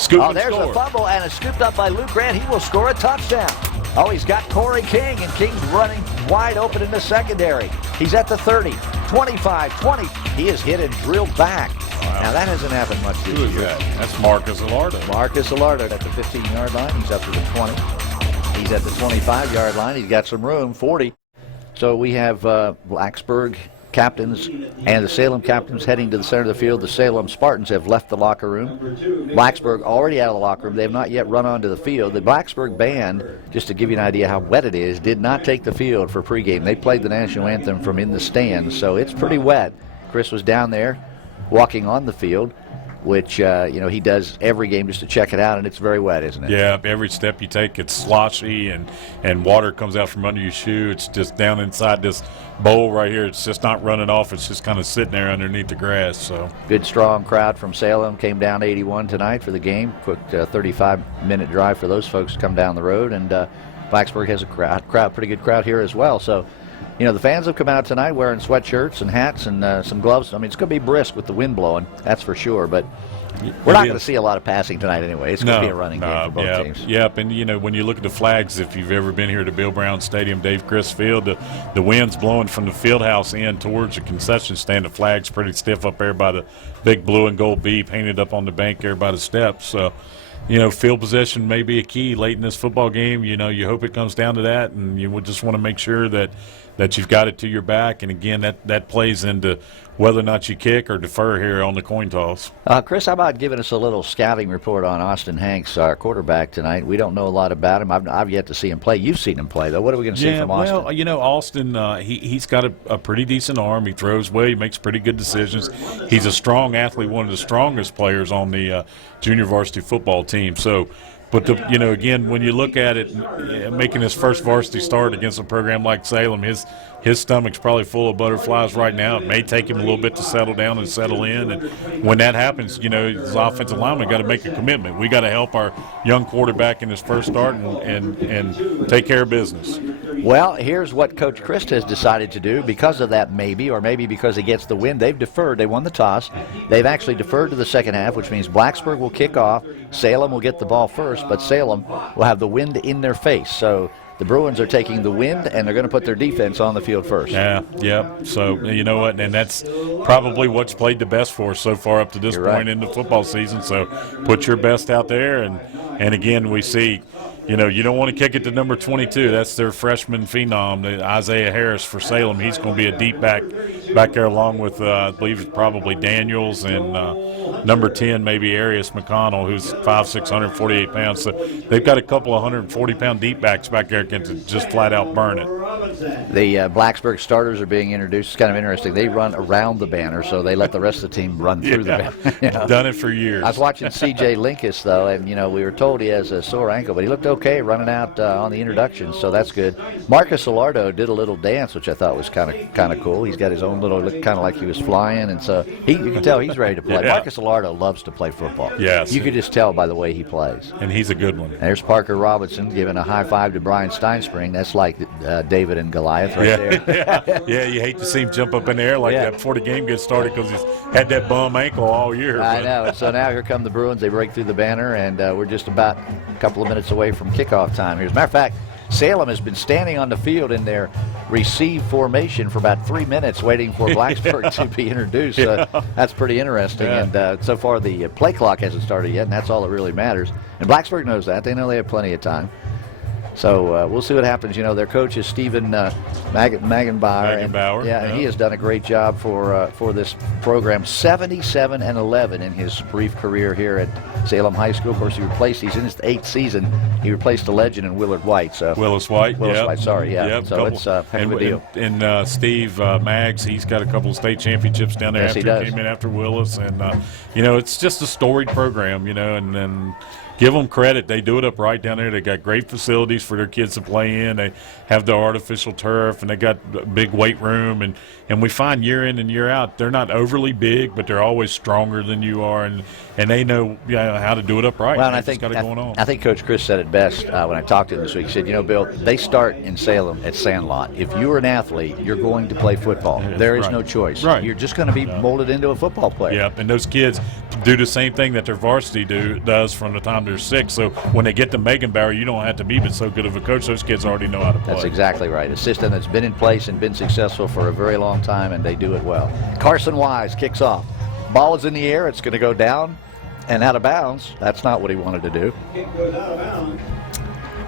Scoop Oh, and there's score. a fumble, and it's scooped up by Luke Grant. He will score a touchdown. Oh, he's got Corey King, and King's running wide open in the secondary. He's at the 30, 25, 20. He is hit and drilled back. Wow. Now, that hasn't happened much this Who is year. that? That's Marcus Alardo. Marcus Alardo at the 15-yard line. He's up to the 20. He's at the 25-yard line. He's got some room, 40. So we have Blacksburg captains and the Salem captains heading to the center of the field. The Salem Spartans have left the locker room. Blacksburg already out of the locker room. They have not yet run onto the field. The Blacksburg band, just to give you an idea how wet it is, did not take the field for pregame. They played the national anthem from in the stands, so it's pretty wet. Chris was down there walking on the field, which, he does every game just to check it out, and it's very wet, isn't it? Yeah, every step you take, it's sloshy, and water comes out from under your shoe. It's just down inside this bowl right here. It's just not running off. It's just kind of sitting there underneath the grass. So good, strong crowd from Salem. Came down 81 tonight for the game. Quick 35-minute drive for those folks to come down the road, and Blacksburg has a pretty good crowd here as well. So, the fans have come out tonight wearing sweatshirts and hats and some gloves. I mean, it's going to be brisk with the wind blowing, that's for sure. But we're not going to see a lot of passing tonight anyway. It's going to be a running game for both teams. Yep, and when you look at the flags, if you've ever been here to Bill Brown Stadium, Dave Chris Field, the wind's blowing from the field house in towards the concession stand. The flag's pretty stiff up there by the big blue and gold B painted up on the bank there by the steps. So, field possession may be a key late in this football game. You hope it comes down to that, and you would just want to make sure that you've got it to your back. And, again, that plays into whether or not you kick or defer here on the coin toss. Chris, how about giving us a little scouting report on Austin Hanks, our quarterback tonight? We don't know a lot about him. I've yet to see him play. You've seen him play, though. What are we going to see from Austin? Well, Austin, he's got a pretty decent arm. He throws well. He makes pretty good decisions. He's a strong athlete, one of the strongest players on the junior varsity football team. So, but again, when you look at it, making his first varsity start against a program like Salem, his stomach's probably full of butterflies right now. It may take him a little bit to settle down and settle in. And when that happens, his offensive lineman got to make a commitment. We got to help our young quarterback in his first start and take care of business. Well, here's what Coach Christ has decided to do because of that or maybe because he gets the win. They've deferred. They won the toss. They've actually deferred to the second half, which means Blacksburg will kick off. Salem will get the ball first, but Salem will have the wind in their face. So the Bruins are taking the wind, and they're going to put their defense on the field first. Yeah. So, you know what, and that's probably what's played the best for us so far up to this point in the football season. So put your best out there, and again, we see, you don't want to kick it to number 22. That's their freshman phenom, Isaiah Harris for Salem. He's going to be a deep back there along with, I believe it's probably Daniels and number 10, maybe Arius McConnell, who's 5'6", 148 pounds. So they've got a couple of 140-pound deep backs back there to just flat out burn it. The Blacksburg starters are being introduced. It's kind of interesting. They run around the banner, so they let the rest of the team run through the banner. Done it for years. I was watching C.J. Linkus, though, and, we were told he has a sore ankle, but he looked okay running out on the introduction, so that's good. Marcus Alardo did a little dance, which I thought was kind of cool. He's got his own little look, kind of like he was flying, and so you can tell he's ready to play. Yeah. Marcus Alardo loves to play football. Yes. You could just tell by the way he plays. And he's a good one. There's Parker Robinson giving a high five to Brian Steinspring. That's like David and Goliath right there. Yeah, you hate to see him jump up in the air like that before the game gets started because he's had that bum ankle all year. I know. And so now here come the Bruins. They break through the banner, and we're just about a couple of minutes away from kickoff time here. As a matter of fact, Salem has been standing on the field in their receive formation for about 3 minutes waiting for Blacksburg to be introduced. That's pretty interesting. Yeah. And so far the play clock hasn't started yet, and that's all that really matters. And Blacksburg knows that. They know they have plenty of time. So we'll see what happens. Their coach is Stephen Magenbauer. And he has done a great job for this program. 77-11 in his brief career here at Salem High School. Of course, he's in his 8th season. He replaced the legend in Willard White. So Willis White, sorry, yeah. Yep, so it's a heck of a deal. And Steve Maggs, he's got a couple of state championships down there. Yes, after he came in after Willis, and it's just a storied program, and then. give them credit. They do it up right down there. They got great facilities for their kids to play in. They have the artificial turf, and they got a big weight room. And we find year in and year out, they're not overly big, but they're always stronger than you are, and they know how to do it up right. Well, and I think Coach Chris said it best when I talked to him this week. He said, Bill, they start in Salem at Sandlot. If you're an athlete, you're going to play football. There is no choice. Right. You're just going to be molded into a football player. Yep, and those kids do the same thing that their varsity does from the time they're 6. So when they get to Megan Bauer, you don't have to be but so good of a coach. Those kids already know how to play. That's exactly right. A system that's been in place and been successful for a very long time, and they do it well. Carson Wise kicks off. Ball is in the air. It's going to go down and out of bounds. That's not what he wanted to do. Kick goes out of bounds.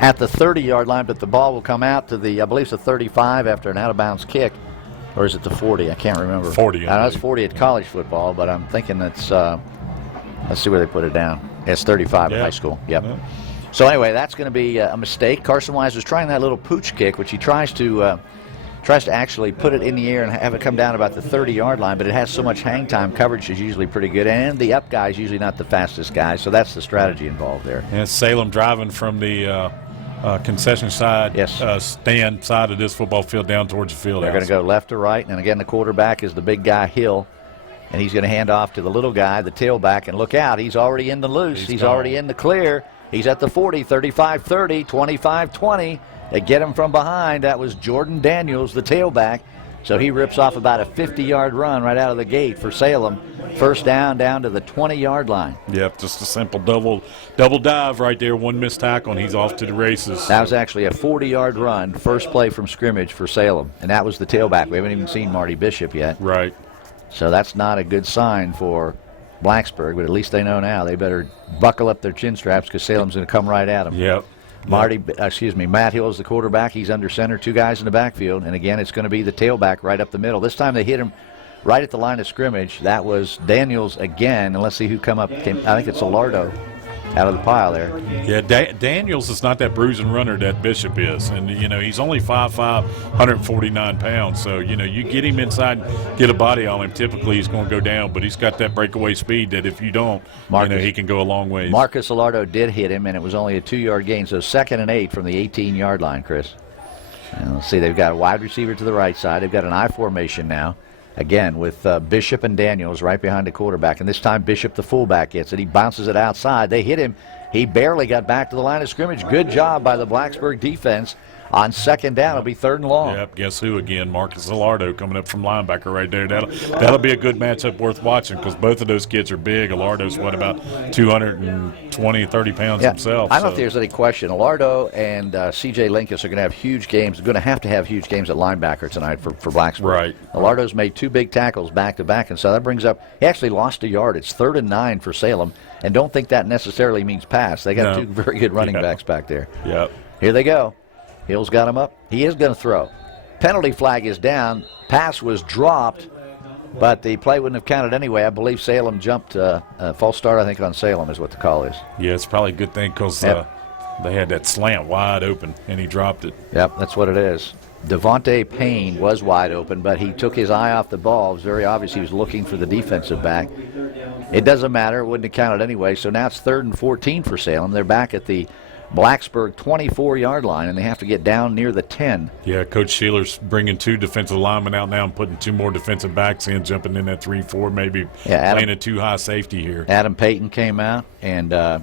At the 30-yard line, but the ball will come out to the, I believe it's the 35 after an out-of-bounds kick. Or is it the 40? I can't remember. 40. I know it's 40 at college football, but I'm thinking it's, let's see where they put it down. It's 35 in high school. Yep. Yeah. So anyway, that's going to be a mistake. Carson Wise was trying that little pooch kick, which he tries to actually put it in the air and have it come down about the 30-yard line, but it has so much hang time. Coverage is usually pretty good, and the up guy is usually not the fastest guy, so that's the strategy involved there. And Salem driving from the concession side, stand side of this football field down towards the field. They're going to go left to right, and again, the quarterback is the big guy, Hill, and he's going to hand off to the little guy, the tailback, and look out, he's already in the loose. He's already in the clear. He's at the 40, 35-30, 25-20. They get him from behind. That was Jordan Daniels, the tailback. So he rips off about a 50-yard run right out of the gate for Salem. First down to the 20-yard line. Yep, just a simple double dive right there. One missed tackle, and he's off to the races. That was actually a 40-yard run, first play from scrimmage for Salem. And that was the tailback. We haven't even seen Marty Bishop yet. Right. So that's not a good sign for Blacksburg, but at least they know now they better buckle up their chin straps because Salem's going to come right at them. Yep. Matt Hill is the quarterback. He's under center, 2 guys in the backfield, and again, it's going to be the tailback right up the middle. This time they hit him right at the line of scrimmage. That was Daniels again, and let's see who I think it's Alardo out of the pile there. Yeah, Daniels is not that bruising runner that Bishop is, and he's only 5'5", 149 pounds. So you get him inside, get a body on him. Typically, he's going to go down, but he's got that breakaway speed that if you don't, he can go a long ways. Marcus Alardo did hit him, and it was only a 2-yard gain. So 2nd and 8 from the 18-yard line, Chris. And let's see, they've got a wide receiver to the right side. They've got an I formation now. Again, with Bishop and Daniels right behind the quarterback. And this time Bishop, the fullback, gets it. He bounces it outside. They hit him. He barely got back to the line of scrimmage. Good job by the Blacksburg defense. On 2nd down, it'll be 3rd and long. Yep, guess who again? Marcus Alardo coming up from linebacker right there. That'll be a good matchup worth watching because both of those kids are big. Alardo's, about 220, 30 pounds himself. I don't know if there's any question. Alardo and C.J. Linkus are going to have huge games. Going to have huge games at linebacker tonight for Blacksburg. Right. Alardo's made 2 big tackles back-to-back, and so that brings up – he actually lost a yard. It's 3rd and 9 for Salem, and don't think that necessarily means pass. They got 2 very good running backs back there. Yep. Here they go. Hill's got him up. He is going to throw. Penalty flag is down. Pass was dropped, but the play wouldn't have counted anyway. I believe Salem jumped. False start, I think, on Salem is what the call is. Yeah, it's probably a good thing because they had that slant wide open, and he dropped it. Yep, that's what it is. Devontae Payne was wide open, but he took his eye off the ball. It was very obvious he was looking for the defensive back. It doesn't matter. It wouldn't have counted anyway. So now it's 3rd and 14 for Salem. They're back at the Blacksburg 24-yard line, and they have to get down near the 10. Yeah, Coach Sheeler's bringing 2 defensive linemen out now and putting 2 more defensive backs in, jumping in at 3-4, maybe playing a 2-high safety here. Adam Payton came out, and I'm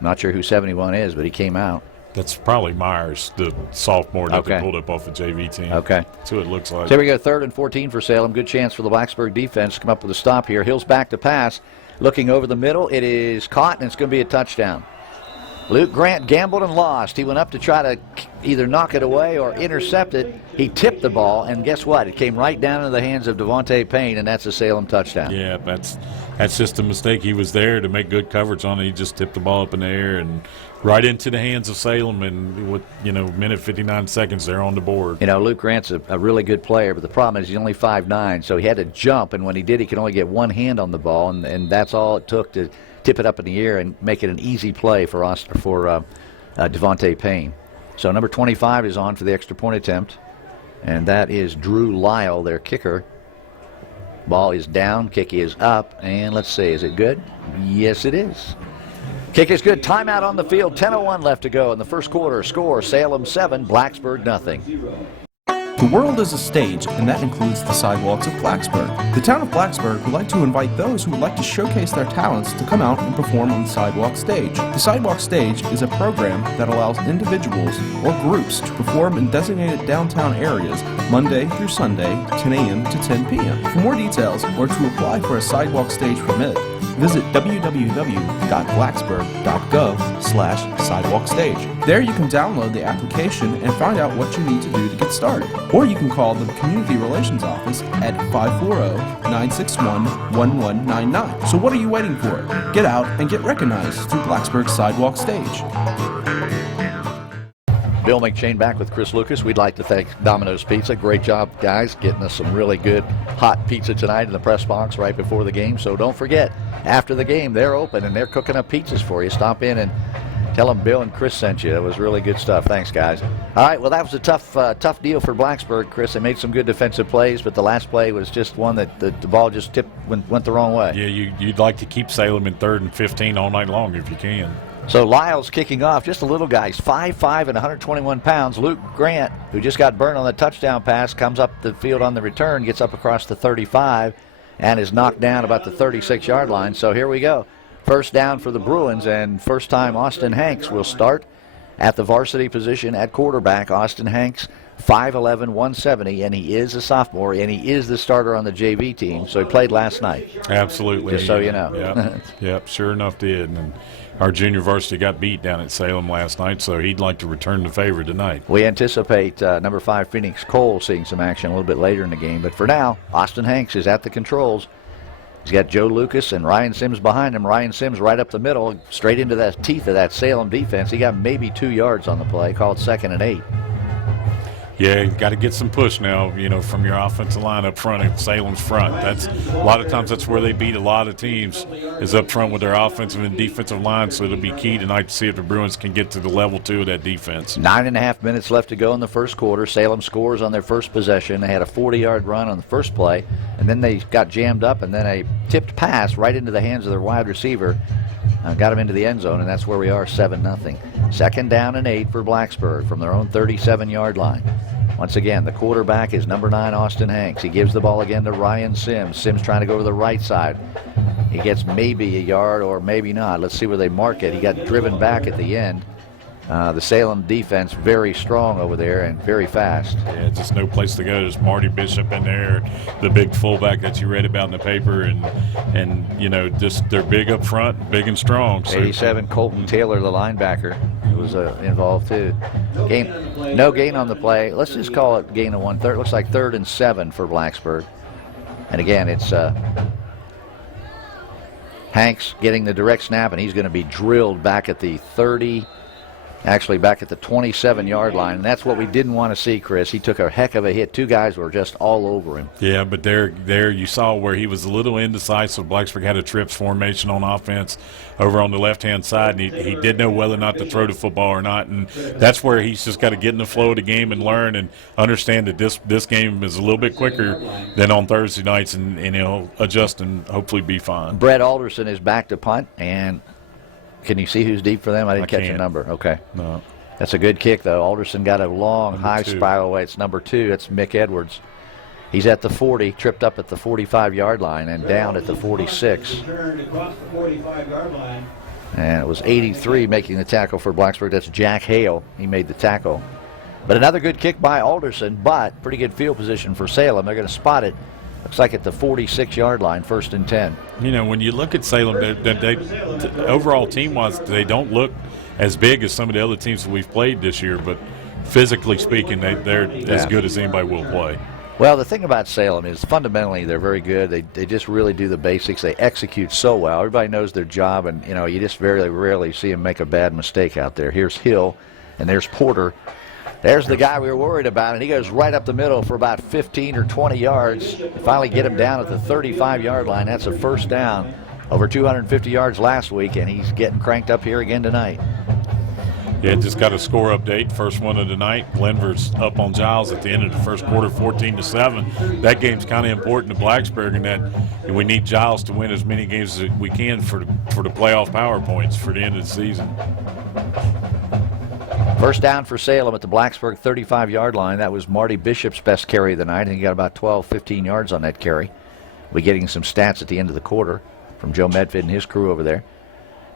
not sure who 71 is, but he came out. That's probably Myers, the sophomore that they pulled up off the JV team. Okay. That's who it looks like. So here we go, 3rd and 14 for Salem. Good chance for the Blacksburg defense to come up with a stop here. Hill's back to pass. Looking over the middle, it is caught, and it's going to be a touchdown. Luke Grant gambled and lost. He went up to try to either knock it away or intercept it. He tipped the ball, and guess what? It came right down into the hands of Devontae Payne, and that's a Salem touchdown. Yeah, that's just a mistake. He was there to make good coverage on it. He just tipped the ball up in the air and right into the hands of Salem, and with minute 59 seconds, they're on the board. Luke Grant's a really good player, but the problem is he's only 5'9", so he had to jump, and when he did, he could only get one hand on the ball, and that's all it took to tip it up in the air and make it an easy play for Devontae Payne. So number 25 is on for the extra point attempt, and that is Drew Lyle, their kicker. Ball is down, kick is up, and let's see, is it good? Yes, it is. Kick is good. Timeout on the field. 10:01 left to go in the first quarter. Score, Salem 7, Blacksburg nothing. The world is a stage, and that includes the sidewalks of Blacksburg. The town of Blacksburg would like to invite those who would like to showcase their talents to come out and perform on the sidewalk stage. The sidewalk stage is a program that allows individuals or groups to perform in designated downtown areas Monday through Sunday, 10 a.m. to 10 p.m. For more details or to apply for a sidewalk stage permit, visit www.blacksburg.gov/sidewalk stage. There you can download the application and find out what you need to do to get started. Or you can call the Community Relations Office at 540-961-1199. So what are you waiting for? Get out and get recognized through Blacksburg's Sidewalk Stage. Bill McShane back with Chris Lucas. We'd like to thank Domino's Pizza. Great job, guys, getting us some really good hot pizza tonight in the press box right before the game. So don't forget, after the game, they're open and they're cooking up pizzas for you. Stop in and tell them Bill and Chris sent you. That was really good stuff. Thanks, guys. All right, well, that was a tough deal for Blacksburg, Chris. They made some good defensive plays, but the last play was just one that the ball just went the wrong way. Yeah, you'd like to keep Salem in 3rd and 15 all night long if you can. So Lyle's kicking off, just a little guy. He's 5'5" and 121 pounds. Luke Grant, who just got burned on the touchdown pass, comes up the field on the return, gets up across the 35, and is knocked down about the 36-yard line. So here we go. First down for the Bruins, and first time Austin Hanks will start at the varsity position at quarterback. Austin Hanks, 5'11", 170, and he is a sophomore, and he is the starter on the JV team, so he played last night. Absolutely. Just so you know. Yep, sure enough did. And our junior varsity got beat down at Salem last night, so he'd like to return the favor tonight. We anticipate number 5 Phoenix Cole seeing some action a little bit later in the game, but for now, Austin Hanks is at the controls. He's got Joe Lucas and Ryan Sims behind him. Ryan Sims right up the middle, straight into the teeth of that Salem defense. He got maybe 2 yards on the play, called 2nd and 8. Yeah, you've got to get some push now, from your offensive line up front at Salem's front. That's a lot of times that's where they beat a lot of teams, is up front with their offensive and defensive line. So it'll be key tonight to see if the Bruins can get to the level 2 of that defense. 9.5 minutes left to go in the first quarter. Salem scores on their first possession. They had a 40-yard run on the first play, and then they got jammed up, and then a tipped pass right into the hands of their wide receiver got him into the end zone, and that's where we are, 7-0. Second down and 8 for Blacksburg from their own 37-yard line. Once again, the quarterback is number 9, Austin Hanks. He gives the ball again to Ryan Sims. Sims trying to go to the right side. He gets maybe a yard or maybe not. Let's see where they mark it. He got driven back at the end. The Salem defense very strong over there and very fast. Yeah, just no place to go. There's Marty Bishop in there, the big fullback that you read about in the paper, and just they're big up front, big and strong. So. 87, Colton Taylor, the linebacker, was involved too. No gain on the play. Let's just call it gain of 1/3. Looks like 3rd and 7 for Blacksburg. And again, it's Hanks getting the direct snap, and he's going to be drilled back at the 30. Actually, back at the 27-yard line, and that's what we didn't want to see, Chris. He took a heck of a hit. 2 guys were just all over him. Yeah, but there you saw where he was a little indecisive. Blacksburg had a trips formation on offense over on the left-hand side, and he didn't know whether or not to throw the football or not, and that's where he's just got to get in the flow of the game and learn and understand that this game is a little bit quicker than on Thursday nights, and he'll adjust and hopefully be fine. Brett Alderson is back to punt, and can you see who's deep for them? I didn't catch a number. Okay. No. That's a good kick, though. Alderson got a long, high spiral away. It's number 2. That's Mick Edwards. He's at the 40, tripped up at the 45-yard line, and down at the 46. And it was 83 making the tackle for Blacksburg. That's Jack Hale. He made the tackle. But another good kick by Alderson, but pretty good field position for Salem. They're going to spot it. Looks like at the 46-yard line, 1st and 10. When you look at Salem, they overall team-wise, they don't look as big as some of the other teams that we've played this year, but physically speaking, they're as good as anybody will play. Well, the thing about Salem is fundamentally they're very good. They just really do the basics. They execute so well. Everybody knows their job, and you just very rarely see them make a bad mistake out there. Here's Hill, and there's Porter. There's the guy we were worried about, and he goes right up the middle for about 15 or 20 yards. Finally get him down at the 35-yard line. That's a first down. Over 250 yards last week, and he's getting cranked up here again tonight. Yeah, just got a score update. First one of the night. Glenver's up on Giles at the end of the first quarter, 14-7. That game's kind of important to Blacksburg in that we need Giles to win as many games as we can for the playoff power points for the end of the season. First down for Salem at the Blacksburg 35-yard line. That was Marty Bishop's best carry of the night. He got about 12, 15 yards on that carry. We're getting some stats at the end of the quarter from Joe Medford and his crew over there.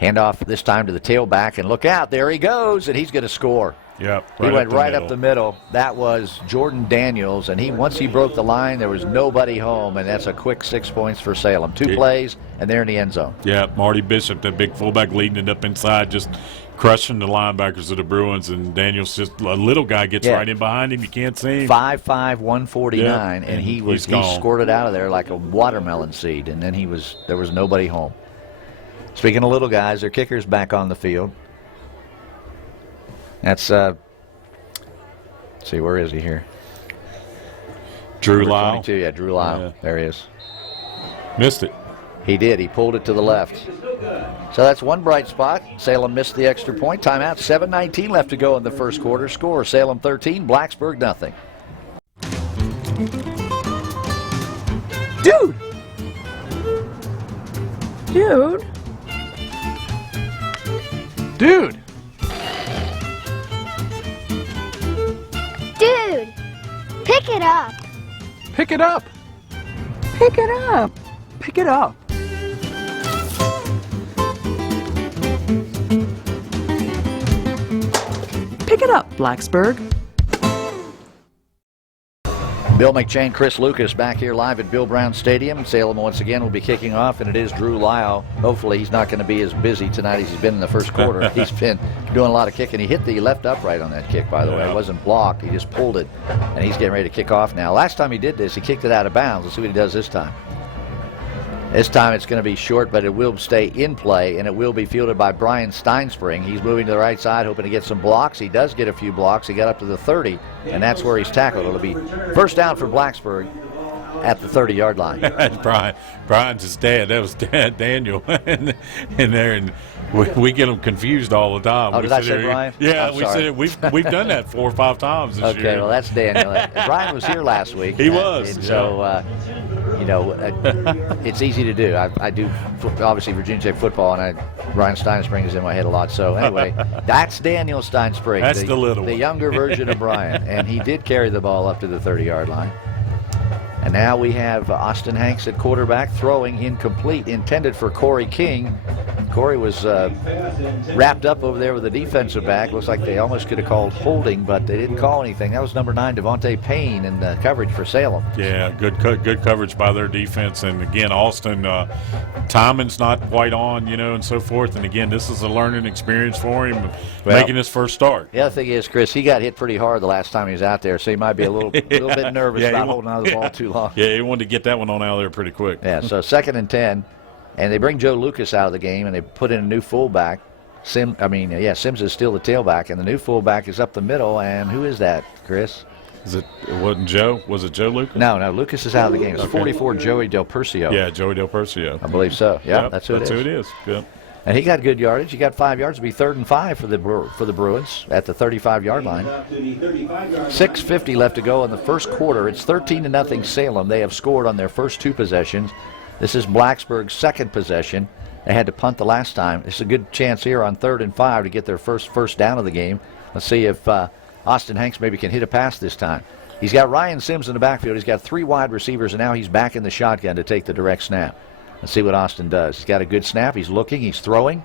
Handoff this time to the tailback, and look out, there he goes, and he's going to score. Yep, he went right up the middle. That was Jordan Daniels, and once he broke the line, there was nobody home, and that's a quick 6 points for Salem. Two plays, and they're in the end zone. Yeah, Marty Bishop, that big fullback, leading it up inside, just crushing the linebackers of the Bruins, and Daniels, just a little guy, gets right in behind him. You can't see him. 5'5", 149, and he squirted out of there like a watermelon seed, and then there was nobody home. Speaking of little guys, their kicker's back on the field. That's, let's see, where is he here? Drew Lyle. 22, yeah, Drew Lyle. Yeah. There he is. Missed it. He did. He pulled it to the left. So that's one bright spot. Salem missed the extra point. Timeout. 7:19 left to go in the first quarter. Score, Salem 13, Blacksburg nothing. Dude! Dude! Dude! Pick it up! Pick it up! Pick it up! Pick it up! Pick it up, Blacksburg. Bill McChain, Chris Lucas back here live at Bill Brown Stadium. Salem once again will be kicking off, and it is Drew Lyle. Hopefully he's not going to be as busy tonight as he's been in the first quarter. He's been doing a lot of kicking. He hit the left upright on that kick, by the way. It wasn't blocked. He just pulled it, and he's getting ready to kick off now. Last time he did this, he kicked it out of bounds. Let's see what he does this time. This time it's going to be short, but it will stay in play, and it will be fielded by Brian Steinspring. He's moving to the right side, hoping to get some blocks. He does get a few blocks. He got up to the 30, and that's where he's tackled. It'll be first down for Blacksburg at the 30-yard line. Brian's his dad. That was Daniel in there, and we get them confused all the time. Oh, did I say Brian? Yeah, we said it. We've done that 4 or 5 times this year. Okay, well, that's Daniel. Brian was here last week. He was. And so, it's easy to do. I do, obviously, Virginia Tech football, and Brian Steinspring is in my head a lot. So, anyway, that's Daniel Steinspring. That's the little one. The younger version of Brian. And he did carry the ball up to the 30-yard line. And now we have Austin Hanks at quarterback, throwing incomplete, intended for Corey King. Corey was wrapped up over there with the defensive back. Looks like they almost could have called holding, but they didn't call anything. That was number 9, Devontae Payne, in the coverage for Salem. Yeah, good coverage by their defense. And, again, Austin, timing's not quite on, and so forth. And, again, this is a learning experience for him, making his first start. The other thing is, Chris, he got hit pretty hard the last time he was out there, so he might be a little bit nervous about holding on to the ball too long. Yeah, he wanted to get that one on out of there pretty quick. Yeah, so 2nd and 10, and they bring Joe Lucas out of the game, and they put in a new fullback. Sims is still the tailback, and the new fullback is up the middle. And who is that, Chris? It wasn't Joe? Was it Joe Lucas? No, Lucas is out of the game. It's 44, Joey Del Percio. Yeah, Joey Del Percio. I believe so. Yeah, yep, that's who it is. Good. And he got good yardage. He got 5 yards. It'll be 3rd and 5 for the Bruins at the 35-yard line. 6:50 left to go in the first quarter. It's 13-0 Salem. They have scored on their first 2 possessions. This is Blacksburg's second possession. They had to punt the last time. It's a good chance here on 3rd and 5 to get their first down of the game. Let's see if Austin Hanks maybe can hit a pass this time. He's got Ryan Sims in the backfield. He's got 3 wide receivers, and now he's back in the shotgun to take the direct snap. Let's see what Austin does. He's got a good snap. He's looking. He's throwing.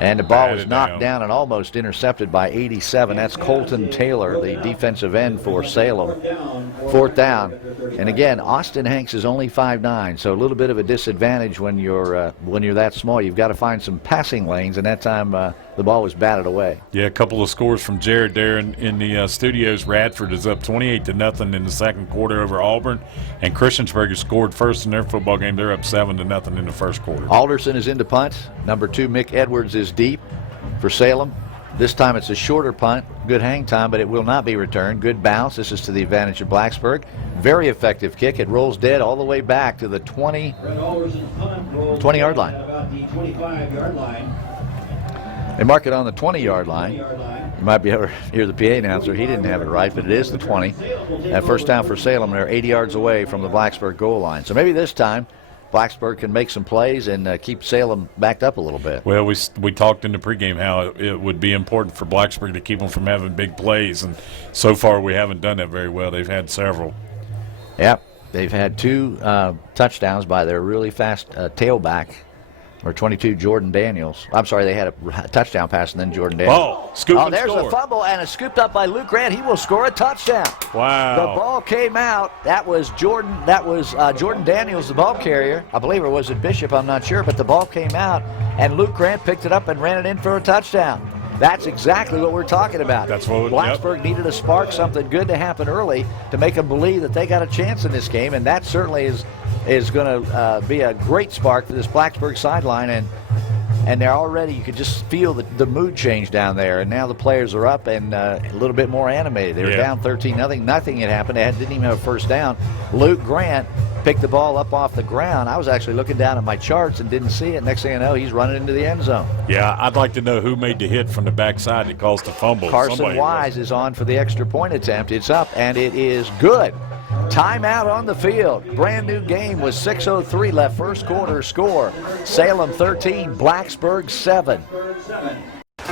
And the ball was knocked down and almost intercepted by 87. That's Colton Taylor, the defensive end for Salem. 4th down. And again, Austin Hanks is only 5'9", so a little bit of a disadvantage when you're that small. You've got to find some passing lanes, and that time the ball was batted away. Yeah, a couple of scores from Jared there in the studios. Radford is up 28-0 in the second quarter over Auburn, and Christiansburg has scored first in their football game. They're up 7-0 in the first quarter. Alderson is into punt. Number 2, Mick Edwards, is deep for Salem. This time it's a shorter punt. Good hang time, but it will not be returned. Good bounce. This is to the advantage of Blacksburg. Very effective kick. It rolls dead all the way back to the 20-yard line. They mark it on the 20-yard line. You might be able to hear the PA announcer. He didn't have it right, but it is the 20. That first down for Salem. They're 80 yards away from the Blacksburg goal line. So maybe this time Blacksburg can make some plays and keep Salem backed up a little bit. Well, we talked in the pregame how it would be important for Blacksburg to keep them from having big plays, and so far we haven't done that very well. They've had several. Yep, they've had 2 touchdowns by their really fast tailback, or 22, Jordan Daniels. I'm sorry, they had a touchdown pass and then Jordan Daniels. Scoop and there's score. a fumble, and it's scooped up by Luke Grant. He will score a touchdown. Wow. The ball came out. That was Jordan Daniels, the ball carrier. I believe it was at Bishop, I'm not sure, but the ball came out, and Luke Grant picked it up and ran it in for a touchdown. That's exactly what we're talking about. That's what Blacksburg needed to spark something good to happen early to make them believe that they got a chance in this game, and that certainly is going to be a great spark for this Blacksburg sideline, and they're already, you could just feel the mood change down there, and now the players are up and a little bit more animated. They were down 13-0. Nothing had happened. They didn't even have a first down. Luke Grant picked the ball up off the ground. I was actually looking down at my charts and didn't see it. Next thing I know, he's running into the end zone. Yeah, I'd like to know who made the hit from the backside that caused the fumble. Carson Wise is on for the extra point attempt. It's up, and it is good. Timeout on the field. Brand new game with 6:03 left. First quarter score. Salem 13, Blacksburg 7.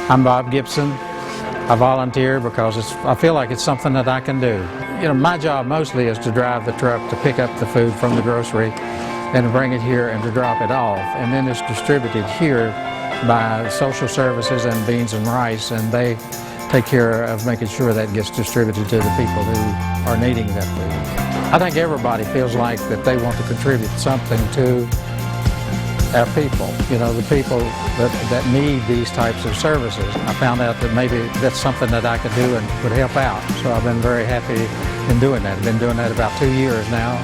I'm Bob Gibson. I volunteer because I feel like it's something that I can do. My job mostly is to drive the truck to pick up the food from the grocery and to bring it here and to drop it off. And then it's distributed here by social services and Beans and Rice, and they take care of making sure that gets distributed to the people who are needing that food. I think everybody feels like that they want to contribute something to our people, the people that need these types of services. I found out that maybe that's something that I could do and would help out. So I've been very happy in doing that. I've been doing that about 2 years now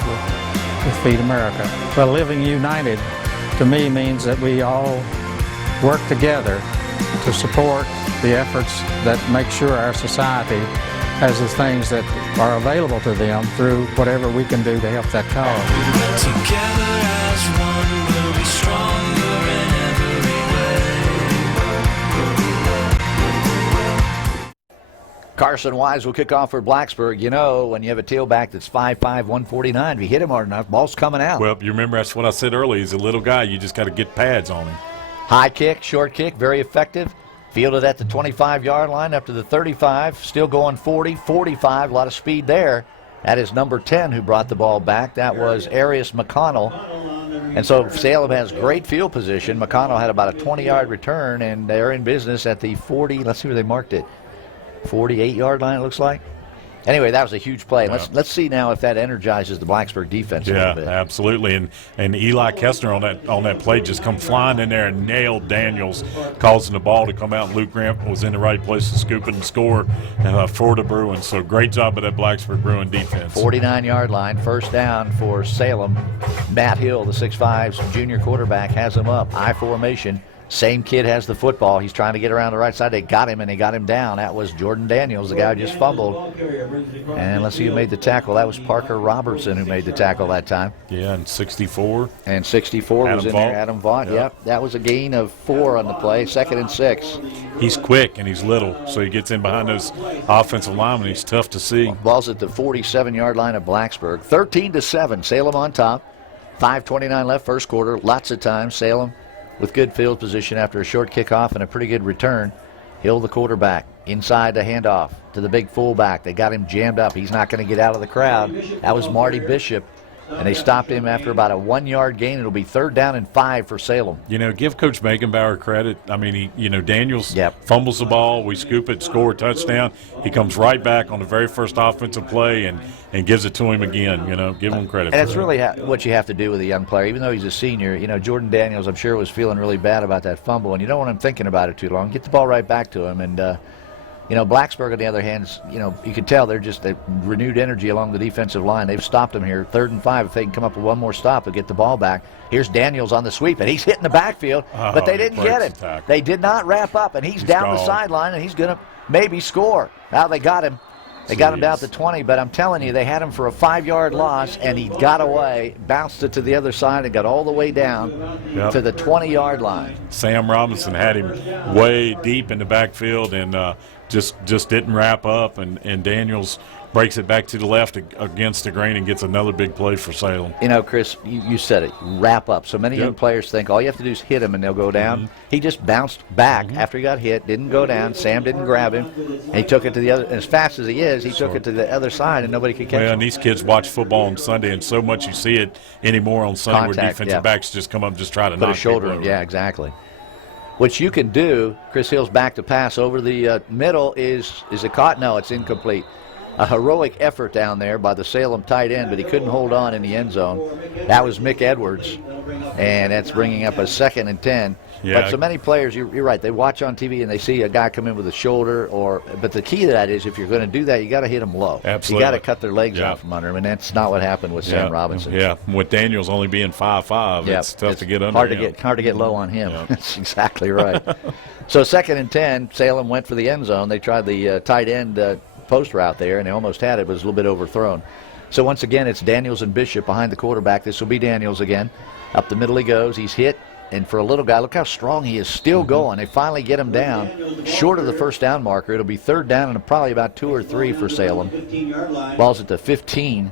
with Feed America. Well, living united to me means that we all work together to support the efforts that make sure our society has the things that are available to them through whatever we can do to help that cause. Together as one, we'll be stronger in every way. Carson Wise will kick off for Blacksburg. When you have a tailback that's 5'5", 149, if you hit him hard enough, ball's coming out. Well, you remember that's what I said earlier. He's a little guy. You just got to get pads on him. High kick, short kick, very effective. Fielded at the 25-yard line up to the 35. Still going 40, 45. A lot of speed there. That is number 10 who brought the ball back. That was Arius McConnell. And so Salem has great field position. McConnell had about a 20-yard return, and they're in business at the 40. Let's see where they marked it. 48-yard line, it looks like. Anyway, that was a huge play. Yeah. Let's see now if that energizes the Blacksburg defense a little bit. Yeah, absolutely. And Eli Kestner on that play just come flying in there and nailed Daniels, causing the ball to come out. And Luke Grant was in the right place to scoop it and score for the Bruins. So great job of that Blacksburg Bruin defense. 49-yard line, first down for Salem. Matt Hill, the 6'5", junior quarterback, has him up. I formation. Same kid has the football. He's trying to get around the right side. They got him, and they got him down. That was Jordan Daniels, the guy who just fumbled. And let's see who made the tackle. That was Parker Robertson who made the tackle that time. Yeah, and 64. And 64 Adam was in Vaught. there. Adam Vaught, yep. That was a gain of 4 on the play, 2nd and 6. He's quick and he's little, so he gets in behind those offensive linemen. He's tough to see. Ball's at the 47-yard line of Blacksburg. 13-7, Salem on top. 5:29 left, first quarter. Lots of time. Salem with good field position after a short kickoff and a pretty good return. Hill, the quarterback, inside the handoff to the big fullback. They got him jammed up. He's not going to get out of the crowd. That was Marty Bishop, and they stopped him after about a 1-yard gain. It'll be 3rd down and 5 for Salem. Give Coach Megenbauer credit. I mean, Daniels Yep. fumbles the ball. We scoop it, score a touchdown. He comes right back on the very first offensive play and gives it to him again. Give him credit. And for it's that. really what you have to do with a young player. Even though he's a senior, Jordan Daniels, I'm sure, was feeling really bad about that fumble, and you don't want him thinking about it too long. Get the ball right back to him. And, Blacksburg, on the other hand, you can tell they're renewed energy along the defensive line. They've stopped him here. 3rd and 5. If they can come up with one more stop, they'll get the ball back. Here's Daniels on the sweep, and he's hitting the backfield, but they didn't get him. They did not wrap up, and he's down the sideline, and he's going to maybe score. Now they got him. They got him down at the 20, but I'm telling you, they had him for a 5-yard loss, and he got away, bounced it to the other side, and got all the way down to the 20-yard line. Sam Robinson had him way deep in the backfield and just didn't wrap up, and Daniels breaks it back to the left against the grain and gets another big play for Salem. You know, Chris, you said it, wrap up. So many young players think all you have to do is hit him and they'll go down. He just bounced back after he got hit, didn't go down. Sam didn't grab him, and he took it to the other. And as fast as he is, he took it to the other side, and nobody could catch him. And these kids watch football on Sunday, and so much you see it anymore on Sunday where defensive backs just come up and just try to put knock a shoulder people in. over. Yeah, exactly. Which you can do. Chris Hill's back to pass over the middle. Is it caught? No, it's incomplete. A heroic effort down there by the Salem tight end, but he couldn't hold on in the end zone. That was Mick Edwards, and that's bringing up a 2nd and 10. Yeah. But so many players, you're right, they watch on TV and they see a guy come in with a shoulder, but the key to that is if you're going to do that, you got to hit them low. Absolutely. You got to cut their legs out from under them, and that's not what happened with Sam Robinson. Yeah, with Daniels only being 5'5", it's tough to get under him. Hard to get low on him. That's exactly right. So 2nd and 10, Salem went for the end zone. They tried the tight end post route there, and they almost had it, but it was a little bit overthrown. So once again, it's Daniels and Bishop behind the quarterback. This will be Daniels again. Up the middle he goes. He's hit, and for a little guy, look how strong he is, still going. They finally get him down short of the first down marker. It'll be 3rd down and probably about 2 or 3 for Salem. Ball's at the 15,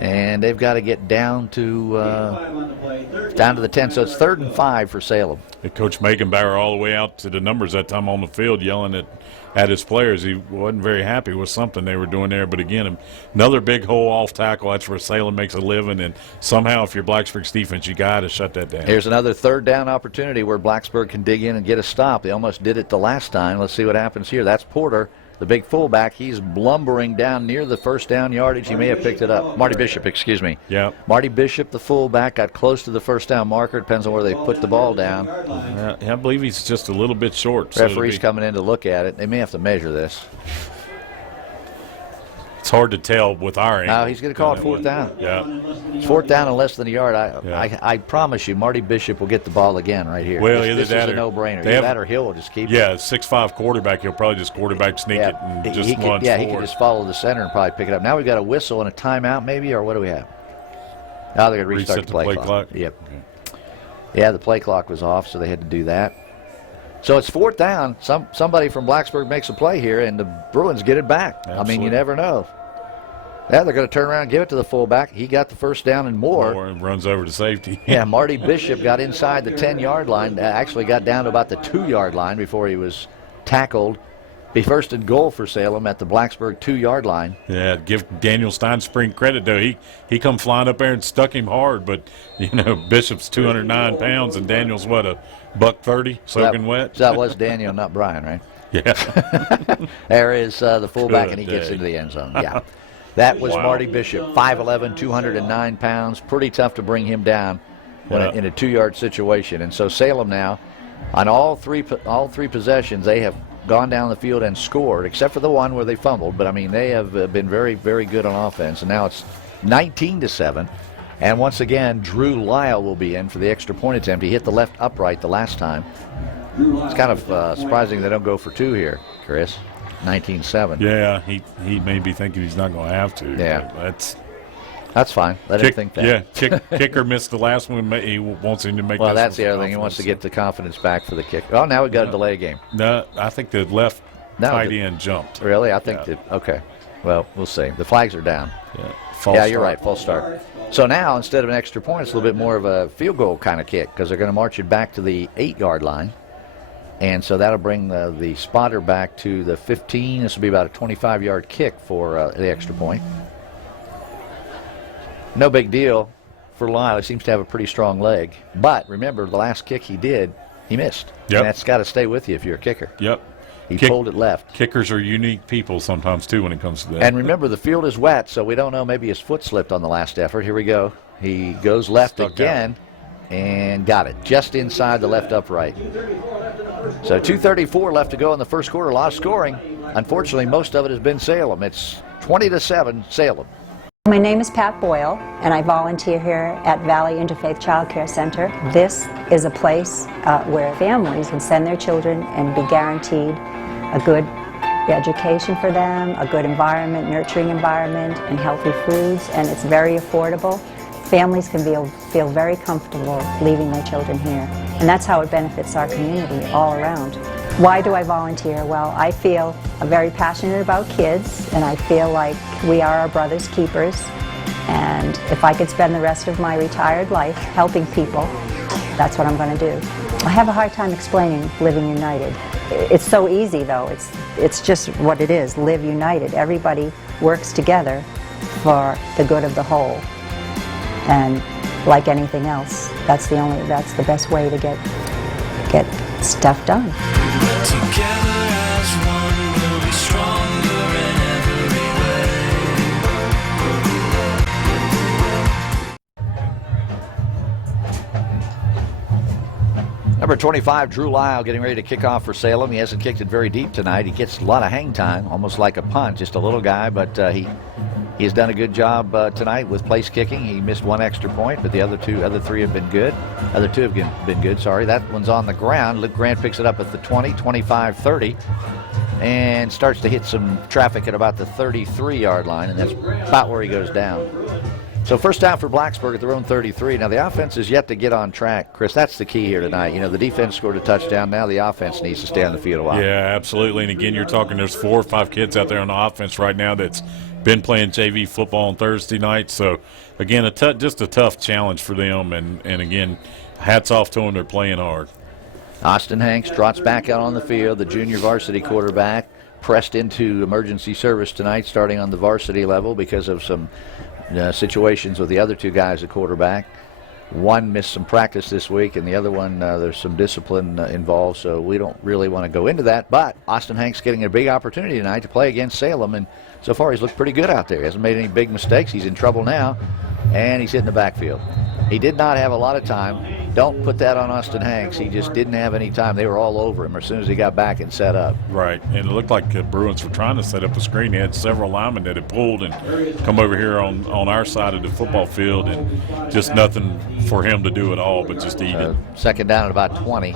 and they've got to get down to the 10. So it's 3rd and 5 for Salem. Coach Megenbauer all the way out to the numbers that time on the field yelling at his players. He wasn't very happy with something they were doing there. But again, another big hole off tackle. That's where Salem makes a living. And somehow, if you're Blacksburg's defense, you got to shut that down. Here's another 3rd down opportunity where Blacksburg can dig in and get a stop. They almost did it the last time. Let's see what happens here. That's Porter, the big fullback. He's lumbering down near the first down yardage. He may have picked it up. Marty Bishop, excuse me. Yeah. Marty Bishop, the fullback, got close to the first down marker. Depends on where they put the ball down. I believe he's just a little bit short. Referee's coming in to look at it. They may have to measure this. It's hard to tell with our angle. No, he's going to call it 4th down. Yeah. It's 4th down and less than a yard. I promise you, Marty Bishop will get the ball again right here. Well, this is a no-brainer. Either that or Hill will just keep it. Yeah, 6'5" quarterback. He'll probably just quarterback sneak it and just lunge forward. Yeah, he can just follow the center and probably pick it up. Now we've got a whistle and a timeout maybe, or what do we have? Now they're going to restart the play clock. Yep. Okay. Yeah, the play clock was off, so they had to do that. So it's 4th down. Somebody from Blacksburg makes a play here, and the Bruins get it back. Absolutely. I mean, you never know. Yeah, they're going to turn around and give it to the fullback. He got the first down and more. And runs over to safety. Yeah, Marty Bishop got inside the 10-yard line. Actually got down to about the 2-yard line before he was tackled. Be 1st and goal for Salem at the Blacksburg 2-yard line. Yeah, give Daniel Steinspring credit, though. He come flying up there and stuck him hard, but, Bishop's 209 pounds, and Daniel's, what, a $130 soaking wet? So that was Daniel, not Brian, right? Yeah. There is the fullback, and he gets into the end zone. Yeah. That was Marty Bishop, 5'11", 209 pounds. Pretty tough to bring him down in a 2-yard situation. And so Salem now, on all three possessions, they have gone down the field and scored, except for the one where they fumbled. But, I mean, they have been very, very good on offense. And now it's 19-7. And once again, Drew Lyle will be in for the extra point attempt. He hit the left upright the last time. It's kind of surprising they don't go for 2 here, Chris. 19-7. Yeah, he may be thinking he's not going to have to. Yeah. That's fine. Let him think that. Yeah, kicker missed the last one. He wants him to make. Well, that's the other thing. He wants to get the confidence back for the kick. Oh, now we've got a delay game. No, I think the left tight end jumped. Really? I think okay. Well, we'll see. The flags are down. Yeah, you're right. False start. So now, instead of an extra point, it's a little bit more of a field goal kind of kick because they're going to march it back to the 8-yard line. And so that'll bring the spotter back to the 15. This will be about a 25-yard kick for the extra point. No big deal for Lyle. He seems to have a pretty strong leg. But remember, the last kick he did, he missed. Yep. And that's got to stay with you if you're a kicker. Yep. He pulled it left. Kickers are unique people sometimes, too, when it comes to that. And remember, the field is wet, so we don't know. Maybe his foot slipped on the last effort. Here we go. He goes left again and got it just inside the left upright. So 2:34 left to go in the first quarter. A lot of scoring. Unfortunately, most of it has been Salem. It's 20-7 Salem. My name is Pat Boyle, and I volunteer here at Valley Interfaith Child Care Center. This is a place where families would send their children and be guaranteed a good education for them, a good environment, nurturing environment, and healthy foods, and it's very affordable. Families can feel very comfortable leaving their children here, and that's how it benefits our community all around. Why do I volunteer? Well, I feel very passionate about kids, and I feel like we are our brother's keepers, and if I could spend the rest of my retired life helping people, that's what I'm going to do. I have a hard time explaining living united. It's so easy, though. It's just what it is, live united. Everybody works together for the good of the whole. And like anything else, that's the best way to get stuff done. Together as one, we'll be stronger in every way. Number 25, Drew Lyle, getting ready to kick off for Salem. He hasn't kicked it very deep tonight. He gets a lot of hang time, almost like a punt. Just a little guy, but he has done a good job tonight with place kicking. He missed one extra point, but the other three have been good. Other two have been good, sorry. That one's on the ground. Luke Grant picks it up at the 20, 25, 30, and starts to hit some traffic at about the 33-yard line, and that's about where he goes down. So first down for Blacksburg at their own 33. Now the offense is yet to get on track. Chris, that's the key here tonight. You know, the defense scored a touchdown. Now the offense needs to stay on the field a while. Yeah, absolutely. And again, you're talking there's 4 or 5 kids out there on the offense right now that's been playing JV football on Thursday night. So, again, just a tough challenge for them. And again, hats off to them. They're playing hard. Austin Hanks trots back out on the field, the junior varsity quarterback, pressed into emergency service tonight, starting on the varsity level because of some situations with the other two guys at quarterback. One missed some practice this week, and the other one, there's some discipline involved, so we don't really want to go into that. But Austin Hanks getting a big opportunity tonight to play against Salem, and so far he's looked pretty good out there. He hasn't made any big mistakes. He's in trouble now, and he's hitting the backfield. He did not have a lot of time. Don't put that on Austin Hanks. He just didn't have any time. They were all over him as soon as he got back and set up. Right, and it looked like the Bruins were trying to set up a screen. They had several linemen that had pulled and come over here on our side of the football field, and just nothing for him to do at all but just eat it. Second down at about 20.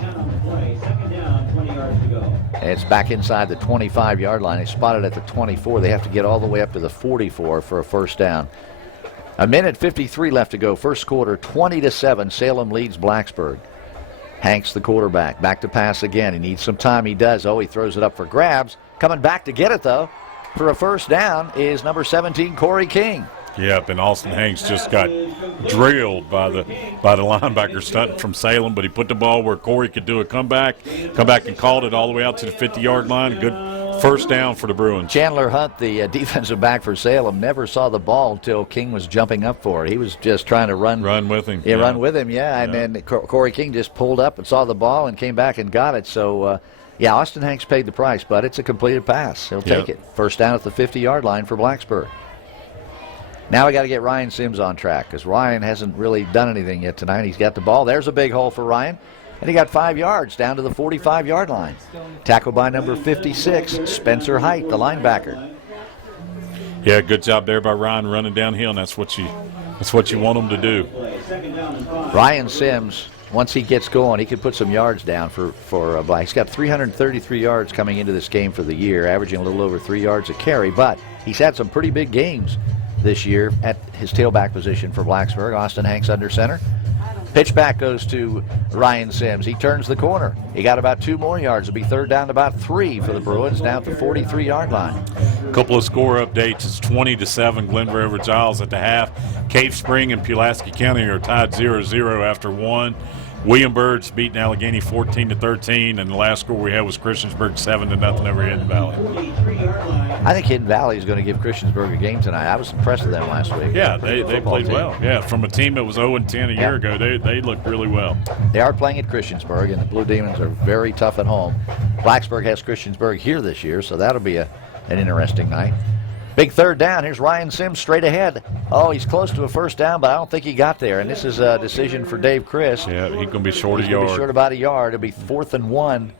It's back inside the 25-yard line. They spotted at the 24. They have to get all the way up to the 44 for a first down. A minute 53 left to go. First quarter, 20-7. Salem leads Blacksburg. Hanks, the quarterback, back to pass again. He needs some time. He does. Oh, he throws it up for grabs. Coming back to get it, though, for a first down is number 17, Corey King. Yep, and Austin Hanks just got drilled by the linebacker stunting from Salem, but he put the ball where Corey could do a comeback and called it all the way out to the 50-yard line. A good first down for the Bruins. Chandler Hunt, the defensive back for Salem, never saw the ball until King was jumping up for it. He was just trying to run with him. Yeah, run with him, yeah. And then Corey King just pulled up and saw the ball and came back and got it. So, yeah, Austin Hanks paid the price, but it's a completed pass. He'll take it. First down at the 50-yard line for Blacksburg. Now we got to get Ryan Sims on track because Ryan hasn't really done anything yet tonight. He's got the ball. There's a big hole for Ryan. And he got 5 yards down to the 45-yard line. Tackled by number 56, Spencer Height, the linebacker. Yeah, good job there by Ryan running downhill, and that's what you want him to do. Ryan Sims, once he gets going, he could put some yards down for Black. He's got 333 yards coming into this game for the year, averaging a little over 3 yards a carry. But he's had some pretty big games this year at his tailback position for Blacksburg. Austin Hanks under center. Pitch back goes to Ryan Sims. He turns the corner. He got about 2 more yards. It'll be third down to about 3 for the Bruins, down to the 43-yard line. A couple of score updates. It's 20-7 Glenver over Giles at the half. Cave Spring and Pulaski County are tied 0-0 after 1. William Bird's beating Allegheny 14-13, and the last score we had was Christiansburg 7-0 over Hidden Valley. I think Hidden Valley is going to give Christiansburg a game tonight. I was impressed with them last week. Yeah, they played well. Yeah, from a team that was 0-10 a year ago, they looked really well. They are playing at Christiansburg, and the Blue Demons are very tough at home. Blacksburg has Christiansburg here this year, so that'll be an interesting night. Big third down. Here's Ryan Sims straight ahead. Oh, he's close to a first down, but I don't think he got there. And this is a decision for Dave Chris. Yeah, he's going to be short a yard. He's going to be short about a yard. It'll be 4th and 1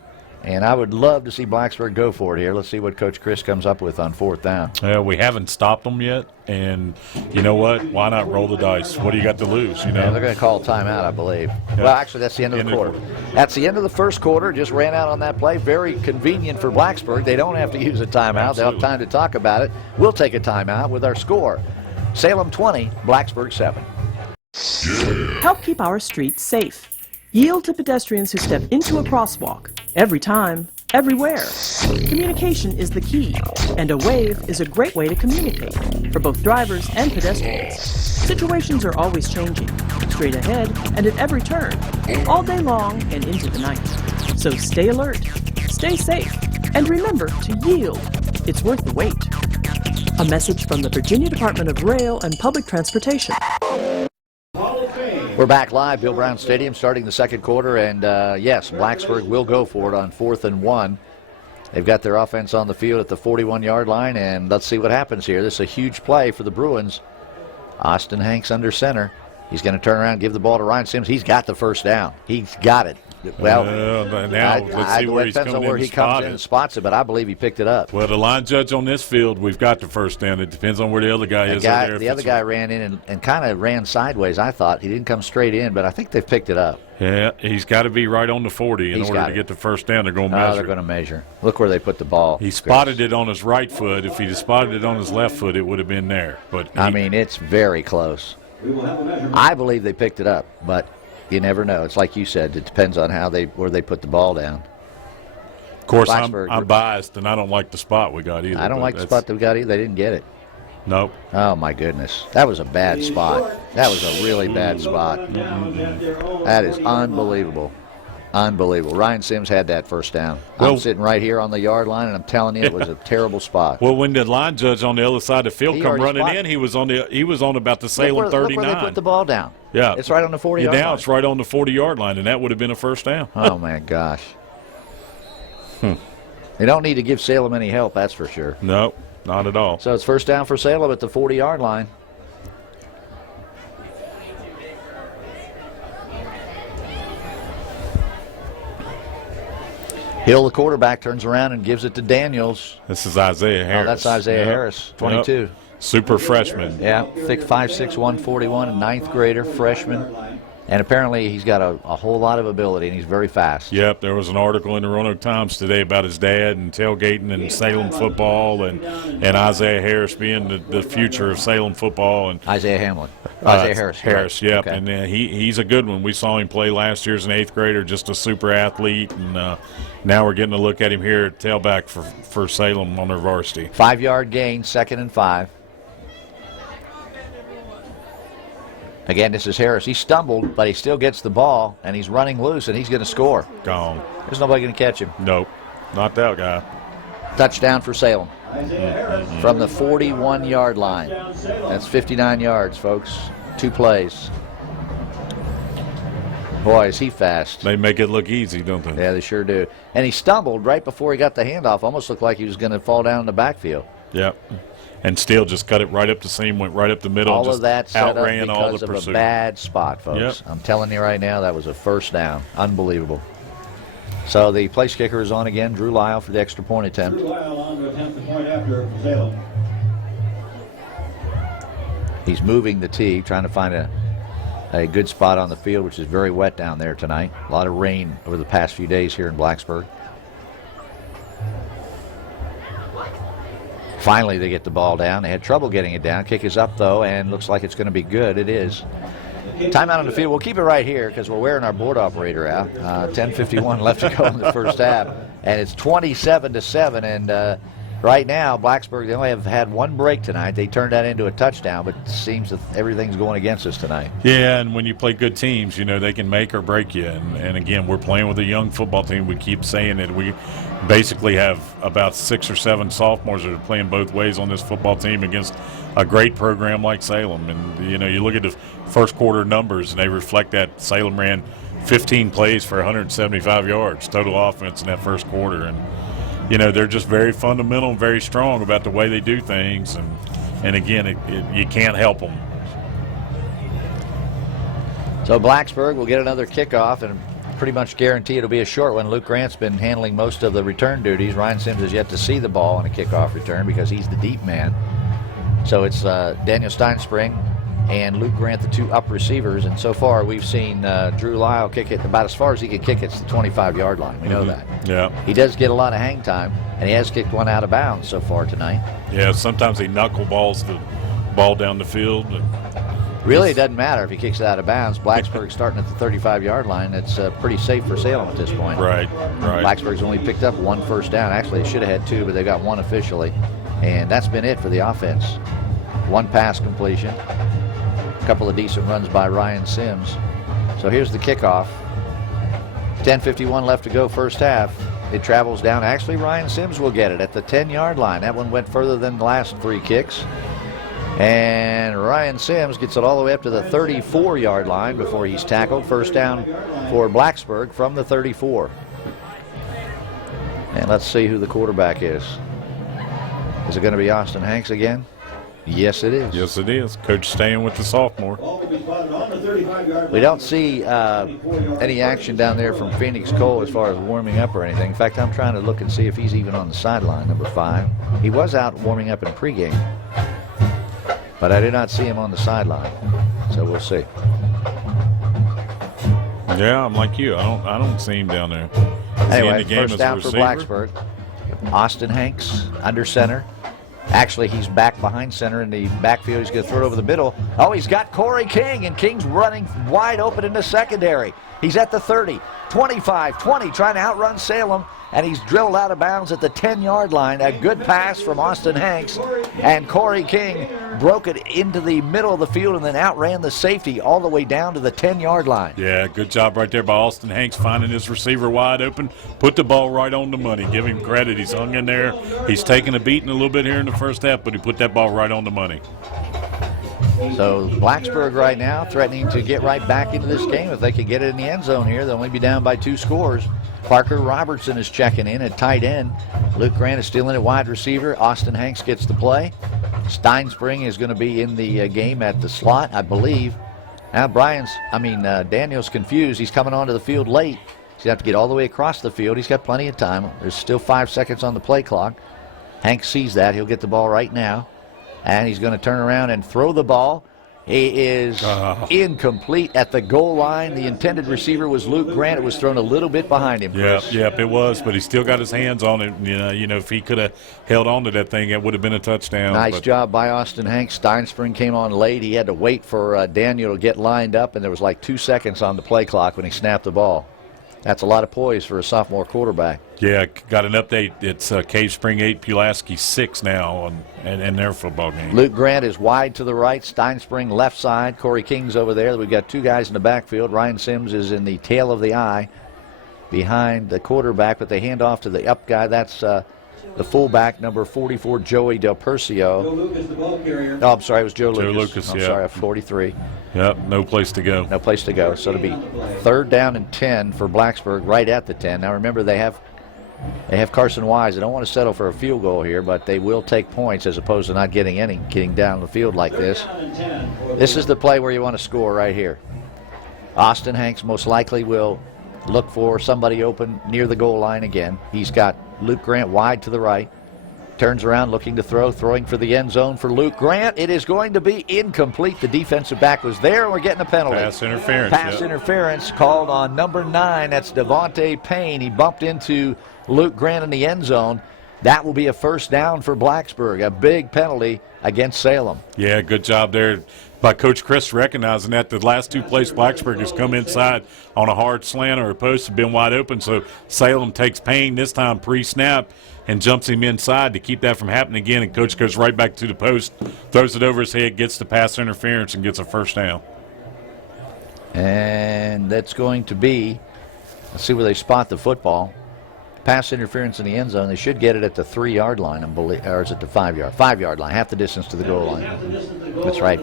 And I would love to see Blacksburg go for it here. Let's see what Coach Chris comes up with on 4th down. We haven't stopped them yet, and you know what? Why not roll the dice? What do you got to lose? You know, And they're going to call a timeout, I believe. Yeah. Well, actually, that's the end of the quarter. That's the end of the first quarter. Just ran out on that play. Very convenient for Blacksburg. They don't have to use a timeout. They'll have time to talk about it. We'll take a timeout with our score. Salem 20, Blacksburg 7. Help keep our streets safe. Yield to pedestrians who step into a crosswalk. Every time, everywhere. Communication is the key, and a wave is a great way to communicate for both drivers and pedestrians. Situations are always changing, straight ahead and at every turn, all day long and into the night. So stay alert, stay safe, and remember to yield. It's worth the wait. A message from the Virginia Department of Rail and Public Transportation. We're back live, Bill Brown Stadium, starting the second quarter, and yes, Blacksburg will go for it on 4th and 1. They've got their offense on the field at the 41-yard line, and let's see what happens here. This is a huge play for the Bruins. Austin Hanks under center. He's going to turn around and give the ball to Ryan Sims. He's got the first down. He's got it. Well, now let's see where he's depends on coming where in he comes in and spots it, but I believe he picked it up. Well, the line judge on this field, we've got the first down. It depends on where the other guy is. The other guy ran in and kind of ran sideways, I thought. He didn't come straight in, but I think they've picked it up. Yeah, he's got to be right on the 40 in order to get the first down. They're going to measure. They're going to measure. Look where they put the ball. He spotted it on his right foot. If he'd have spotted it on his left foot, it would have been there. But I mean, it's very close. I believe they picked it up, but you never know. It's like you said. It depends on where they put the ball down. Of course, I'm biased, and I don't like the spot we got either. I don't like the spot that we got either. They didn't get it. Nope. Oh, my goodness. That was a bad spot. That was a really bad spot. That is unbelievable. Unbelievable. Ryan Sims had that first down. I'm sitting right here on the yard line, and I'm telling you, it was a terrible spot. Well, when the line judge on the other side of the field come running in, he was on about the Salem 39. Look where they put the ball down. Yeah. It's right on the 40-yard line. Now it's right on the 40-yard line, and that would have been a first down. Oh, my gosh. They don't need to give Salem any help, that's for sure. No, not at all. So it's first down for Salem at the 40-yard line. Hill, the quarterback, turns around and gives it to Daniels. This is Isaiah Harris. Oh, that's Isaiah Harris, 22. Yep. Super freshman. Yeah, thick 5'6", 141, a ninth grader, freshman. And apparently he's got a whole lot of ability, and he's very fast. Yep, there was an article in the Roanoke Times today about his dad and tailgating and Salem football and Isaiah Harris being the future of Salem football. And Isaiah Harris. Harris, yep. Okay. And he's a good one. We saw him play last year as an eighth grader, just a super athlete. And now we're getting a look at him here at tailback for Salem on their varsity. 5-yard gain, 2nd and 5. Again, this is Harris. He stumbled, but he still gets the ball, and he's running loose, and he's going to score. Gone. There's nobody going to catch him. Nope, not that guy. Touchdown for Salem. From the 41-yard line. That's 59 yards, folks. 2 plays. Boy, is he fast. They make it look easy, don't they? Yeah, they sure do. And he stumbled right before he got the handoff. Almost looked like he was going to fall down in the backfield. Yep. And still just cut it right up the seam, went right up the middle. All of that set up outran all because the of pursuit. a bad spot, folks. Yep. I'm telling you right now, that was a first down. Unbelievable. So the place kicker is on again, Drew Lyle for the extra point attempt. Drew Lyle on to attempt the point after for Salem. He's moving the tee, trying to find a good spot on the field, which is very wet down there tonight. A lot of rain over the past few days here in Blacksburg. Finally, they get the ball down. They had trouble getting it down. Kick is up, though, and looks like it's going to be good. It is. Timeout on the field. We'll keep it right here because we're wearing our board operator out. 10:51 left to go in the first half. And it's 27-7. And right now, Blacksburg, they only have had one break tonight. They turned that into a touchdown, but it seems that everything's going against us tonight. Yeah, and when you play good teams, you know, they can make or break you. And again, we're playing with a young football team. We keep saying it. We basically have about 6 or 7 sophomores that are playing both ways on this football team against a great program like Salem. And, you know, you look at the first quarter numbers, and they reflect that. Salem ran 15 plays for 175 yards total offense in that first quarter. And, you know, they're just very fundamental and very strong about the way they do things. And again, you can't help them. So Blacksburg will get another kickoff, and pretty much guarantee it'll be a short one. Luke Grant's been handling most of the return duties. Ryan Sims has yet to see the ball on a kickoff return because he's the deep man. So it's Daniel Steinspring and Luke Grant, the two up receivers. And so far we've seen Drew Lyle kick it about as far as he can kick it. It's the 25-yard line. We know that. Yeah. He does get a lot of hang time, and he has kicked one out of bounds so far tonight. Yeah, sometimes he knuckleballs the ball down the field. Really, it doesn't matter if he kicks it out of bounds. Blacksburg starting at the 35-yard line. It's pretty safe for Salem at this point. Right. Blacksburg's only picked up one first down. Actually, they should have had two, but they got one officially. And that's been it for the offense. One pass completion. A couple of decent runs by Ryan Sims. So here's the kickoff. 10:51 left to go first half. It travels down. Actually, Ryan Sims will get it at the 10-yard line. That one went further than the last three kicks. And Ryan Sims gets it all the way up to the 34-yard line before he's tackled. First down for Blacksburg from the 34. And let's see who the quarterback is. Is it going to be Austin Hanks again? Yes, it is. Yes, it is. Coach staying with the sophomore. We don't see any action down there from Phoenix Cole as far as warming up or anything. In fact, I'm trying to look and see if he's even on the sideline, number 5. He was out warming up in pregame, but I did not see him on the sideline. So we'll see. Yeah, I'm like you. I don't see him down there. Anyway, the game first down for Blacksburg. Austin Hanks under center. Actually, he's back behind center in the backfield. He's going to throw it over the middle. Oh, he's got Corey King, and King's running wide open in the secondary. He's at the 30, 25, 20, trying to outrun Salem, and he's drilled out of bounds at the 10-yard line. A good pass from Austin Hanks, and Corey King broke it into the middle of the field and then outran the safety all the way down to the 10-yard line. Yeah, good job right there by Austin Hanks finding his receiver wide open. Put the ball right on the money. Give him credit. He's hung in there. He's taken a beating a little bit here in the first half, but he put that ball right on the money. So Blacksburg right now threatening to get right back into this game. If they could get it in the end zone here, they'll only be down by 2 scores. Parker Robertson is checking in at tight end. Luke Grant is still in at wide receiver. Austin Hanks gets the play. Steinspring is going to be in the game at the slot, I believe. Now Daniel's confused. He's coming onto the field late. He's going to have to get all the way across the field. He's got plenty of time. There's still 5 seconds on the play clock. Hanks sees that. He'll get the ball right now. And he's going to turn around and throw the ball. He is incomplete at the goal line. The intended receiver was Luke Grant. It was thrown a little bit behind him, Chris. Yep, it was, but he still got his hands on it. You know, if he could have held on to that thing, it would have been a touchdown. Nice job by Austin Hanks. Steinspring came on late. He had to wait for Daniel to get lined up, and there was like 2 seconds on the play clock when he snapped the ball. That's a lot of poise for a sophomore quarterback. Yeah, got an update. It's Cave Spring 8, Pulaski 6 now in their football game. Luke Grant is wide to the right. Steinspring left side. Corey King's over there. We've got 2 guys in the backfield. Ryan Sims is in the tail of the eye behind the quarterback, but they hand off to the up guy. That's the fullback, number 44, Joey Del Percio. Joe Lucas, the ball carrier. Oh, I'm sorry, it was Joe Lucas. Lucas, I'm yeah. sorry, 43. Yep, no place to go. No place to go. So it'll be 3rd down and 10 for Blacksburg, right at the 10. Now remember, they have Carson Wise. They don't want to settle for a field goal here, but they will take points as opposed to not getting down the field like this. This is the play where you want to score right here. Austin Hanks most likely will look for somebody open near the goal line again. He's got Luke Grant wide to the right. Turns around looking to throw, throwing for the end zone for Luke Grant. It is going to be incomplete. The defensive back was there, and we're getting a penalty. Pass interference. Pass interference called on number 9. That's Devontae Payne. He bumped into Luke Grant in the end zone. That will be a first down for Blacksburg. A big penalty against Salem. Yeah, good job there by Coach Chris recognizing that. The last 2 plays, Blacksburg has come inside on a hard slant or a post, have been wide open. So Salem takes Payne this time pre-snap and jumps him inside to keep that from happening again. And Coach goes right back to the post, throws it over his head, gets the pass interference, and gets a first down. And that's going to be, let's see where they spot the football. Pass interference in the end zone. They should get it at the 3-yard line, or is it the 5-yard? 5-yard line, half the distance to the goal line. That's right.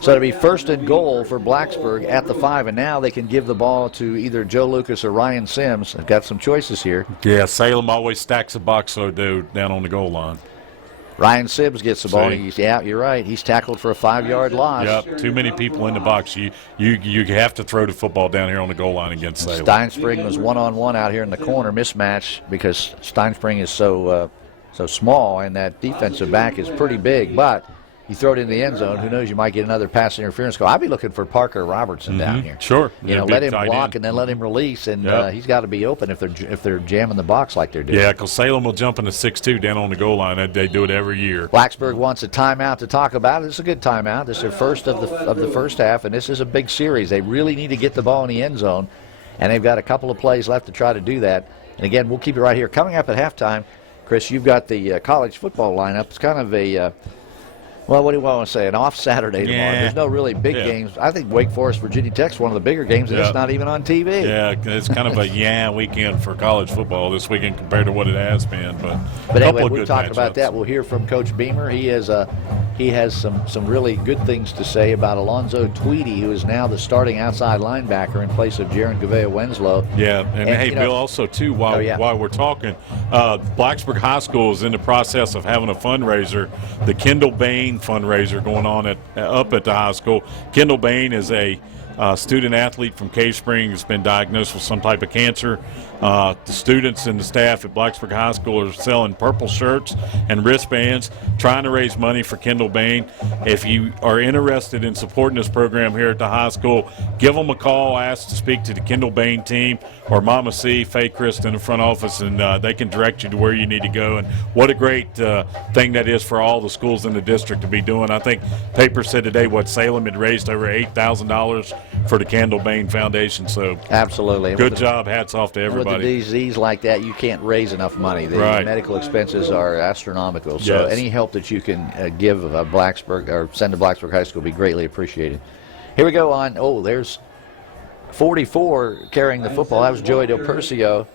So it'll be 1st and goal for Blacksburg at the 5, and now they can give the ball to either Joe Lucas or Ryan Sims. They've got some choices here. Yeah, Salem always stacks a box though down on the goal line. Ryan Sibbs gets the ball. See? Yeah, you're right. He's tackled for a 5-yard loss. Yep, too many people in the box. You have to throw the football down here on the goal line against Salem. Steinspring was one-on-one out here in the corner, mismatch, because Steinspring is so small, and that defensive back is pretty big. But you throw it in the end zone, who knows, you might get another pass interference call. I'd be looking for Parker Robertson down here. Sure. Let him block and then let him release, and he's got to be open if they're jamming the box like they're doing. Yeah, because Salem will jump in the 6-2 down on the goal line. They do it every year. Blacksburg wants a timeout to talk about it. This is a good timeout. This is their first of the first half, and this is a big series. They really need to get the ball in the end zone, and they've got a couple of plays left to try to do that. And again, we'll keep it right here. Coming up at halftime, Chris, you've got the college football lineup. It's kind of a well, what do you want to say? An off Saturday tomorrow. There's no really big games. I think Wake Forest, Virginia Tech's one of the bigger games, and it's not even on TV. Yeah, it's kind of a weekend for college football this weekend compared to what it has been. But anyway, we'll talk about that. We'll hear from Coach Beamer. He has some really good things to say about Alonzo Tweedy, who is now the starting outside linebacker in place of Jaron Gavea-Winslow. Yeah, and hey, Bill, also, too, while we're talking, Blacksburg High School is in the process of having a fundraiser, the Kendall Bain fundraiser going on up at the high school. Kendall Bain is a student athlete from Cave Spring who's been diagnosed with some type of cancer. The students and the staff at Blacksburg High School are selling purple shirts and wristbands, trying to raise money for Kendall Bain. If you are interested in supporting this program here at the high school, give them a call, ask to speak to the Kendall Bain team or Mama C, Faye Christ in the front office, and they can direct you to where you need to go. And what a great thing that is for all the schools in the district to be doing. I think paper said today Salem had raised over $8,000 for the Kendall Bain Foundation. So absolutely, good job. Hats off to everybody. With a disease like that, you can't raise enough money. The medical expenses are astronomical. So any help that you can give Blacksburg or send to Blacksburg High School will be greatly appreciated. Here we go on. Oh, there's 44 carrying the football. That was Joey Del Percio.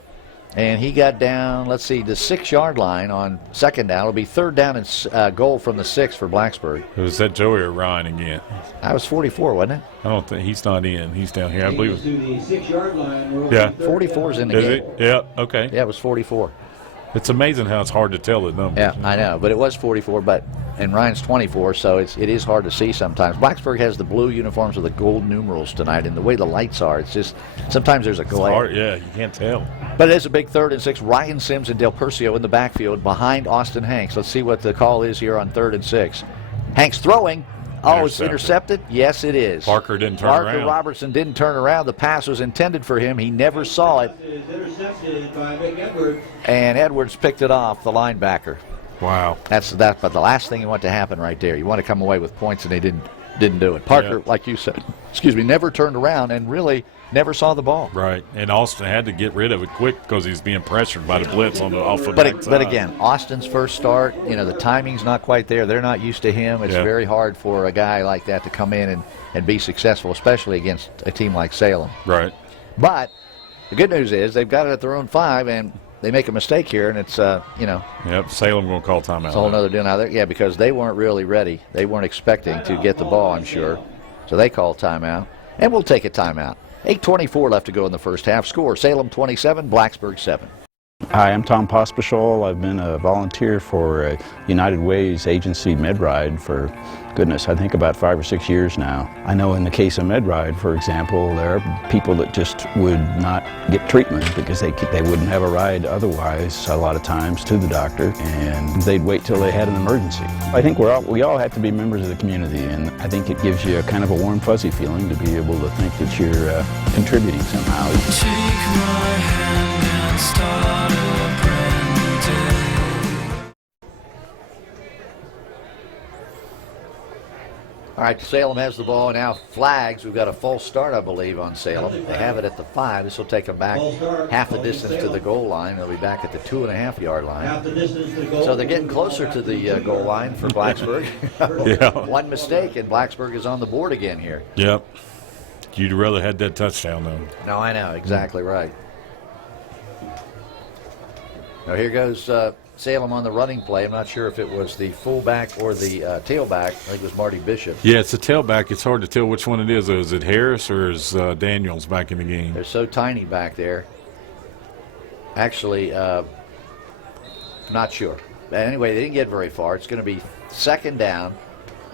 And he got down, let's see, the 6-yard line on second down. It'll be third down and goal from the 6 for Blacksburg. Was that Joey or Ryan again? That was 44, wasn't it? I don't think he's not in. He's down here, I believe. To the 6-yard line. Yeah. 44's in the game. Is it? Yeah, okay. Yeah, it was 44. It's amazing how it's hard to tell the numbers. Yeah, I know, but it was 44, and Ryan's 24, so it is hard to see sometimes. Blacksburg has the blue uniforms with the gold numerals tonight, and the way the lights are, it's just sometimes there's a glare. Hard, yeah, you can't tell. But it is a big 3rd and 6. Ryan Sims and Del Percio in the backfield behind Austin Hanks. Let's see what the call is here on 3rd and 6. Hanks throwing. Oh, it's intercepted? Yes, it is. Parker didn't turn around. Parker Robertson didn't turn around. The pass was intended for him. He never saw it. Intercepted by Vic Edwards. And Edwards picked it off, the linebacker. Wow. But the last thing you want to happen right there. You want to come away with points, and they didn't do it. Parker, like you said, never turned around and really never saw the ball. Right, and Austin had to get rid of it quick because he's being pressured by the blitz on the offensive side. But again, Austin's first start, the timing's not quite there. They're not used to him. It's very hard for a guy like that to come in and be successful, especially against a team like Salem. Right. But the good news is they've got it at their own 5, and they make a mistake here, and it's, Yep, Salem going to call timeout. It's a whole other deal now. Yeah, because they weren't really ready. They weren't expecting to get the ball, I'm sure. So they call timeout, and we'll take a timeout. 8:24 left to go in the first half. Score, Salem 27, Blacksburg 7. Hi, I'm Tom Pospischal. I've been a volunteer for United Way's agency MedRide for, goodness, I think about 5 or 6 years now. I know in the case of MedRide, for example, there are people that just would not get treatment because they wouldn't have a ride otherwise a lot of times to the doctor, and they'd wait till they had an emergency. I think we all have to be members of the community, and I think it gives you a kind of a warm, fuzzy feeling to be able to think that you're contributing somehow. Take my hand and start a brand new day. All right, Salem has the ball now. Flags. We've got a false start, I believe, on Salem. They have it at the 5. This will take them back half the distance to the goal line. They'll be back at the 2.5-yard line. Half the distance to the goal. So they're getting closer to the goal line for Blacksburg. One mistake, and Blacksburg is on the board again here. Yep. You'd rather had that touchdown, though. No, I know. Exactly right. Now here goes Salem on the running play. I'm not sure if it was the fullback or the tailback. I think it was Marty Bishop. Yeah, it's a tailback. It's hard to tell which one it is. Is it Harris or is Daniels back in the game? They're so tiny back there. Actually, not sure. Anyway, they didn't get very far. It's going to be second down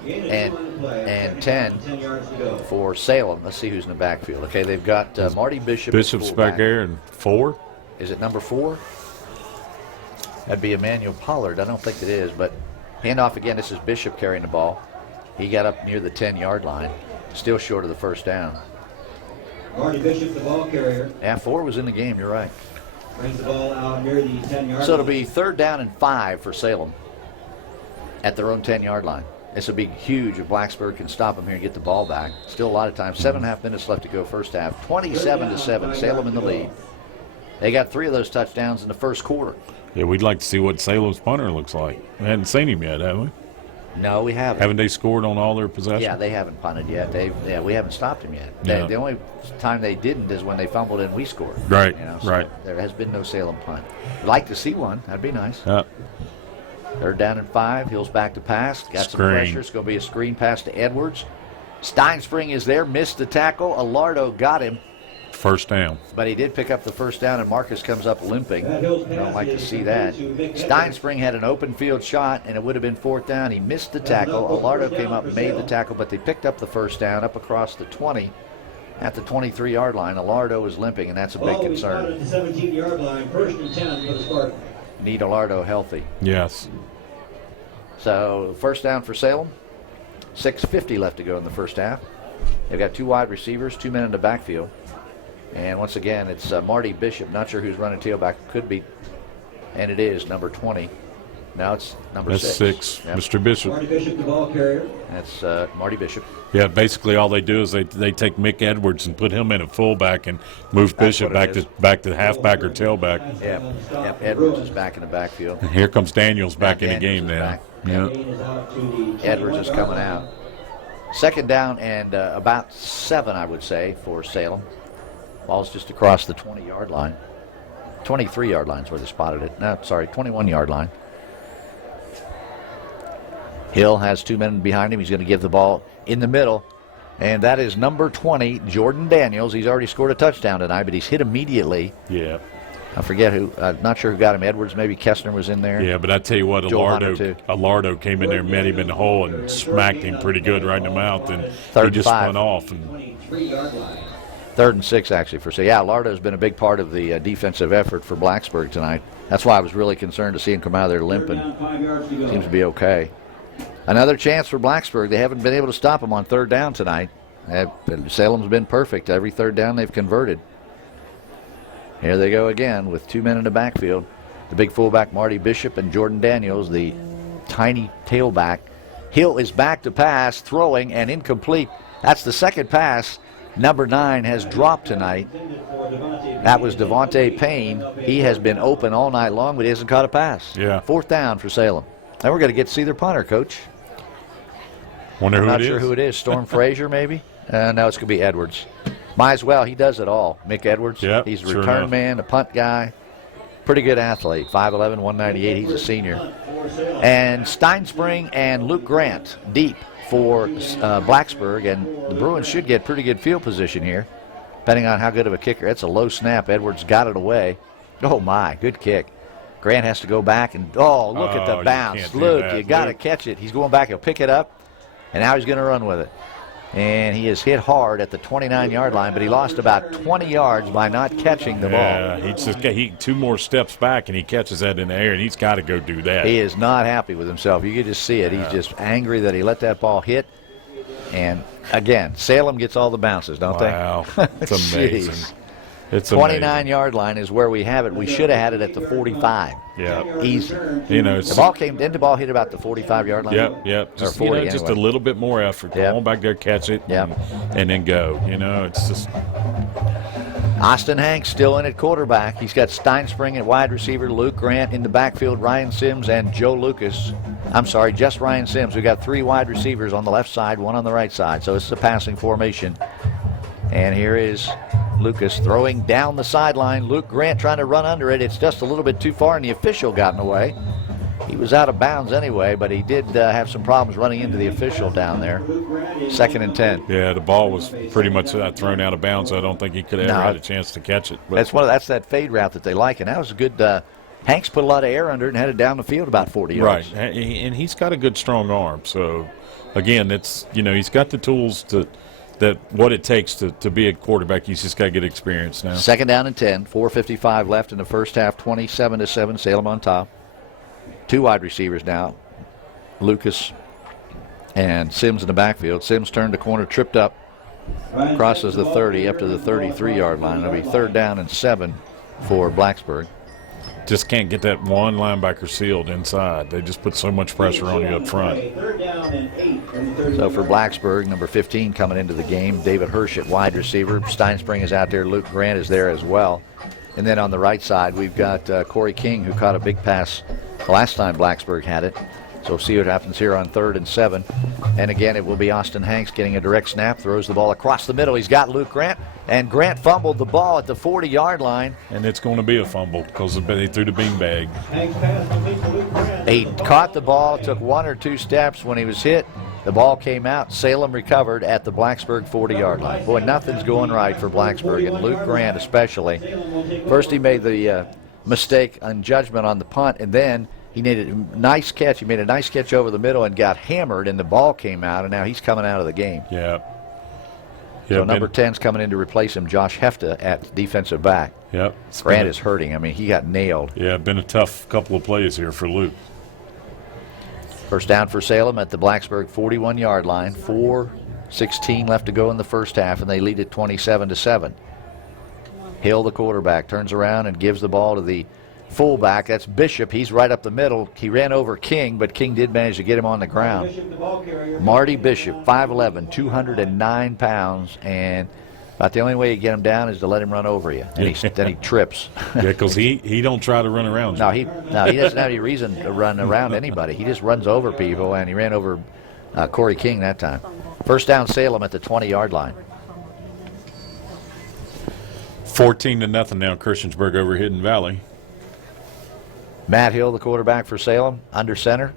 and 10 yards to go. for Salem. Let's see who's in the backfield. Okay, they've got Marty Bishop. Bishop's back there and 4. Is it number 4? That'd be Emmanuel Pollard. I don't think it is, but handoff again. This is Bishop carrying the ball. He got up near the 10-yard line. Still short of the first down. Marty Bishop, the ball carrier. Yeah, 4 was in the game. You're right. Brings the ball out near the 10-yard So it'll line. be third down and 5 for Salem at their own 10-yard line. This will be huge if Blacksburg can stop them here and get the ball back. Still a lot of time. 7.5 minutes left to go first half. 27-7. Salem in the lead. They got 3 of those touchdowns in the first quarter. Yeah, we'd like to see what Salem's punter looks like. We hadn't seen him yet, have we? No, we haven't. Haven't they scored on all their possessions? Yeah, they haven't punted yet. We haven't stopped him yet. Yeah. The only time they didn't is when they fumbled and we scored. Right, So right. There has been no Salem punt. I'd like to see one. That'd be nice. Yeah. Third down and 5. Hill's back to pass. Got some Screen. pressure. It's going to be a screen pass to Edwards. Steinspring is there. Missed the tackle. Alardo got him. First down. But he did pick up the first down, and Marcus comes up limping. I don't like to see that. Steinspring had an open field shot, and it would have been fourth down. He missed the tackle. Alardo came up and made the tackle, but they picked up the first down up across the 20 at the 23-yard line. Alardo is limping, and that's a big concern. At the 17-yard line, first and 10 for the Spartans. Need Alardo healthy. Yes. So first down for Salem. 6:50 left to go in the first half. They've got 2 wide receivers, 2 men in the backfield. And once again, it's Marty Bishop. Not sure who's running tailback. Could be, and it is number 20. Now it's number 6. That's 6. Yep. Mr. Bishop. Marty Bishop, the ball carrier. That's Marty Bishop. Yeah, basically all they do is they take Mick Edwards and put him in at fullback and move Bishop what it back to halfback or tailback. Yep. Edwards is back in the backfield. And here comes Daniels back in the Daniels game is now. back. Yeah. Edwards is coming out. Second down and about 7, I would say, for Salem. Ball's just across the 20-yard line. 23-yard line is where they spotted it. No, sorry, 21-yard line. Hill has 2 men behind him. He's going to give the ball in the middle. And that is number 20, Jordan Daniels. He's already scored a touchdown tonight, but he's hit immediately. Yeah. I forget who. Not sure who got him. Edwards, maybe Kessner was in there. Yeah, but I tell you what, Joel Hunter, too. Alardo came in there, met him in the hole, and smacked him pretty good right in the mouth, and Third he and just 5. spun off. And 23-yard line. 3rd and 6, actually, for so. Yeah, Lardo's been a big part of the defensive effort for Blacksburg tonight. That's why I was really concerned to see him come out of there limping. Third down, 5 yards to go. Seems to be okay. Another chance for Blacksburg. They haven't been able to stop him on 3rd down tonight. Salem's been perfect. Every 3rd down they've converted. Here they go again with 2 men in the backfield. The big fullback, Marty Bishop, and Jordan Daniels, the tiny tailback. Hill is back to pass, throwing, and incomplete. That's the second pass. Number 9 has dropped tonight. That was Devontae Payne. He has been open all night long, but he hasn't caught a pass. Yeah. 4th down for Salem. Now we're going to get to see their punter, Coach. Wonder I'm who not it sure is. who it is. Storm Frazier, maybe? No, it's going to be Edwards. Might as well. He does it all. Mick Edwards. Yep, He's a sure return enough. man, a punt guy. Pretty good athlete. 5'11", 198. He's a senior. And Steinspring and Luke Grant deep for Blacksburg. And the Bruins should get pretty good field position here, depending on how good of a kicker. It's a low snap. Edwards got it away. Oh, my. Good kick. Grant has to go back and, look at the you bounce. can't do Luke, that. you got to Luke. catch it. He's going back. He'll pick it up, and now he's going to run with it. And he is hit hard at the 29-yard line, but he lost about 20 yards by not catching the ball. Yeah, he 2 more steps back, and he catches that in the air, and he's got to go do that. He is not happy with himself. You can just see it. He's just angry that he let that ball hit. And, again, Salem gets all the bounces, don't they? Wow, it's amazing. Jeez. It's 29-yard line is where we have it. We should have had it at the 45. Yeah. Easy. You know, The ball came. Didn't the ball hit about the 45-yard line? Yep. Just, or 40 just a anyway. little bit more effort. Yep. Go on back there, catch it, and then go. You know, it's just. Austin Hanks still in at quarterback. He's got Steinspring at wide receiver, Luke Grant in the backfield, Ryan Sims and Joe Lucas. I'm sorry, just Ryan Sims. We've got 3 wide receivers on the left side, 1 on the right side. So it's a passing formation. And here is Lucas throwing down the sideline. Luke Grant trying to run under it. It's just a little bit too far, and the official got in the way. He was out of bounds anyway, but he did have some problems running into the official down there. 2nd and 10. Yeah, the ball was pretty much thrown out of bounds. So I don't think he could have ever had a chance to catch it. But That's that fade route that they like, and that was a good Hanks put a lot of air under it and headed down the field about 40 yards. Right, and he's got a good, strong arm. So, again, it's he's got the tools what it takes to be a quarterback. He's just got to get experience now. 2nd down and 10, 4:55 left in the first half, 27-7, Salem on top. 2 wide receivers now, Lucas and Sims in the backfield. Sims turned the corner, tripped up, crosses the 30 up to the 33-yard line. It'll be 3rd down and 7 for Blacksburg. Just can't get that one linebacker sealed inside. They just put so much pressure on you up front. So for Blacksburg, number 15 coming into the game, David Hirsch at wide receiver. Steinspring is out there. Luke Grant is there as well. And then on the right side, we've got Corey King, who caught a big pass the last time Blacksburg had it. So we'll see what happens here on 3rd and 7. And again, it will be Austin Hanks getting a direct snap, throws the ball across the middle. He's got Luke Grant, and Grant fumbled the ball at the 40-yard line. And it's going to be a fumble because they threw the beanbag. He caught the ball, took 1 or 2 steps. When he was hit, the ball came out. Salem recovered at the Blacksburg 40-yard line. Boy, nothing's going right for Blacksburg, and Luke Grant especially. First he made the mistake on judgment on the punt, and then he made a nice catch. He made a nice catch over the middle and got hammered, and the ball came out, and now he's coming out of the game. Yeah. So number 10's coming in to replace him, Josh Hefta at defensive back. Yep. Grant is hurting. I mean, he got nailed. Yeah, been a tough couple of plays here for Luke. First down for Salem at the Blacksburg 41-yard line. 4:16 left to go in the first half, and they lead it 27-7. Hill, the quarterback, turns around and gives the ball to the fullback. That's Bishop. He's right up the middle. He ran over King, but King did manage to get him on the ground. Marty Bishop, 5'11", 209 pounds, and about the only way you get him down is to let him run over you. And then he trips. Yeah, because he don't try to run around you. No, he doesn't have any reason to run around anybody. He just runs over people, and he ran over Corey King that time. First down, Salem at the 20-yard line. 14-0 now, Christiansburg over Hidden Valley. Matt Hill, the quarterback for Salem, under center.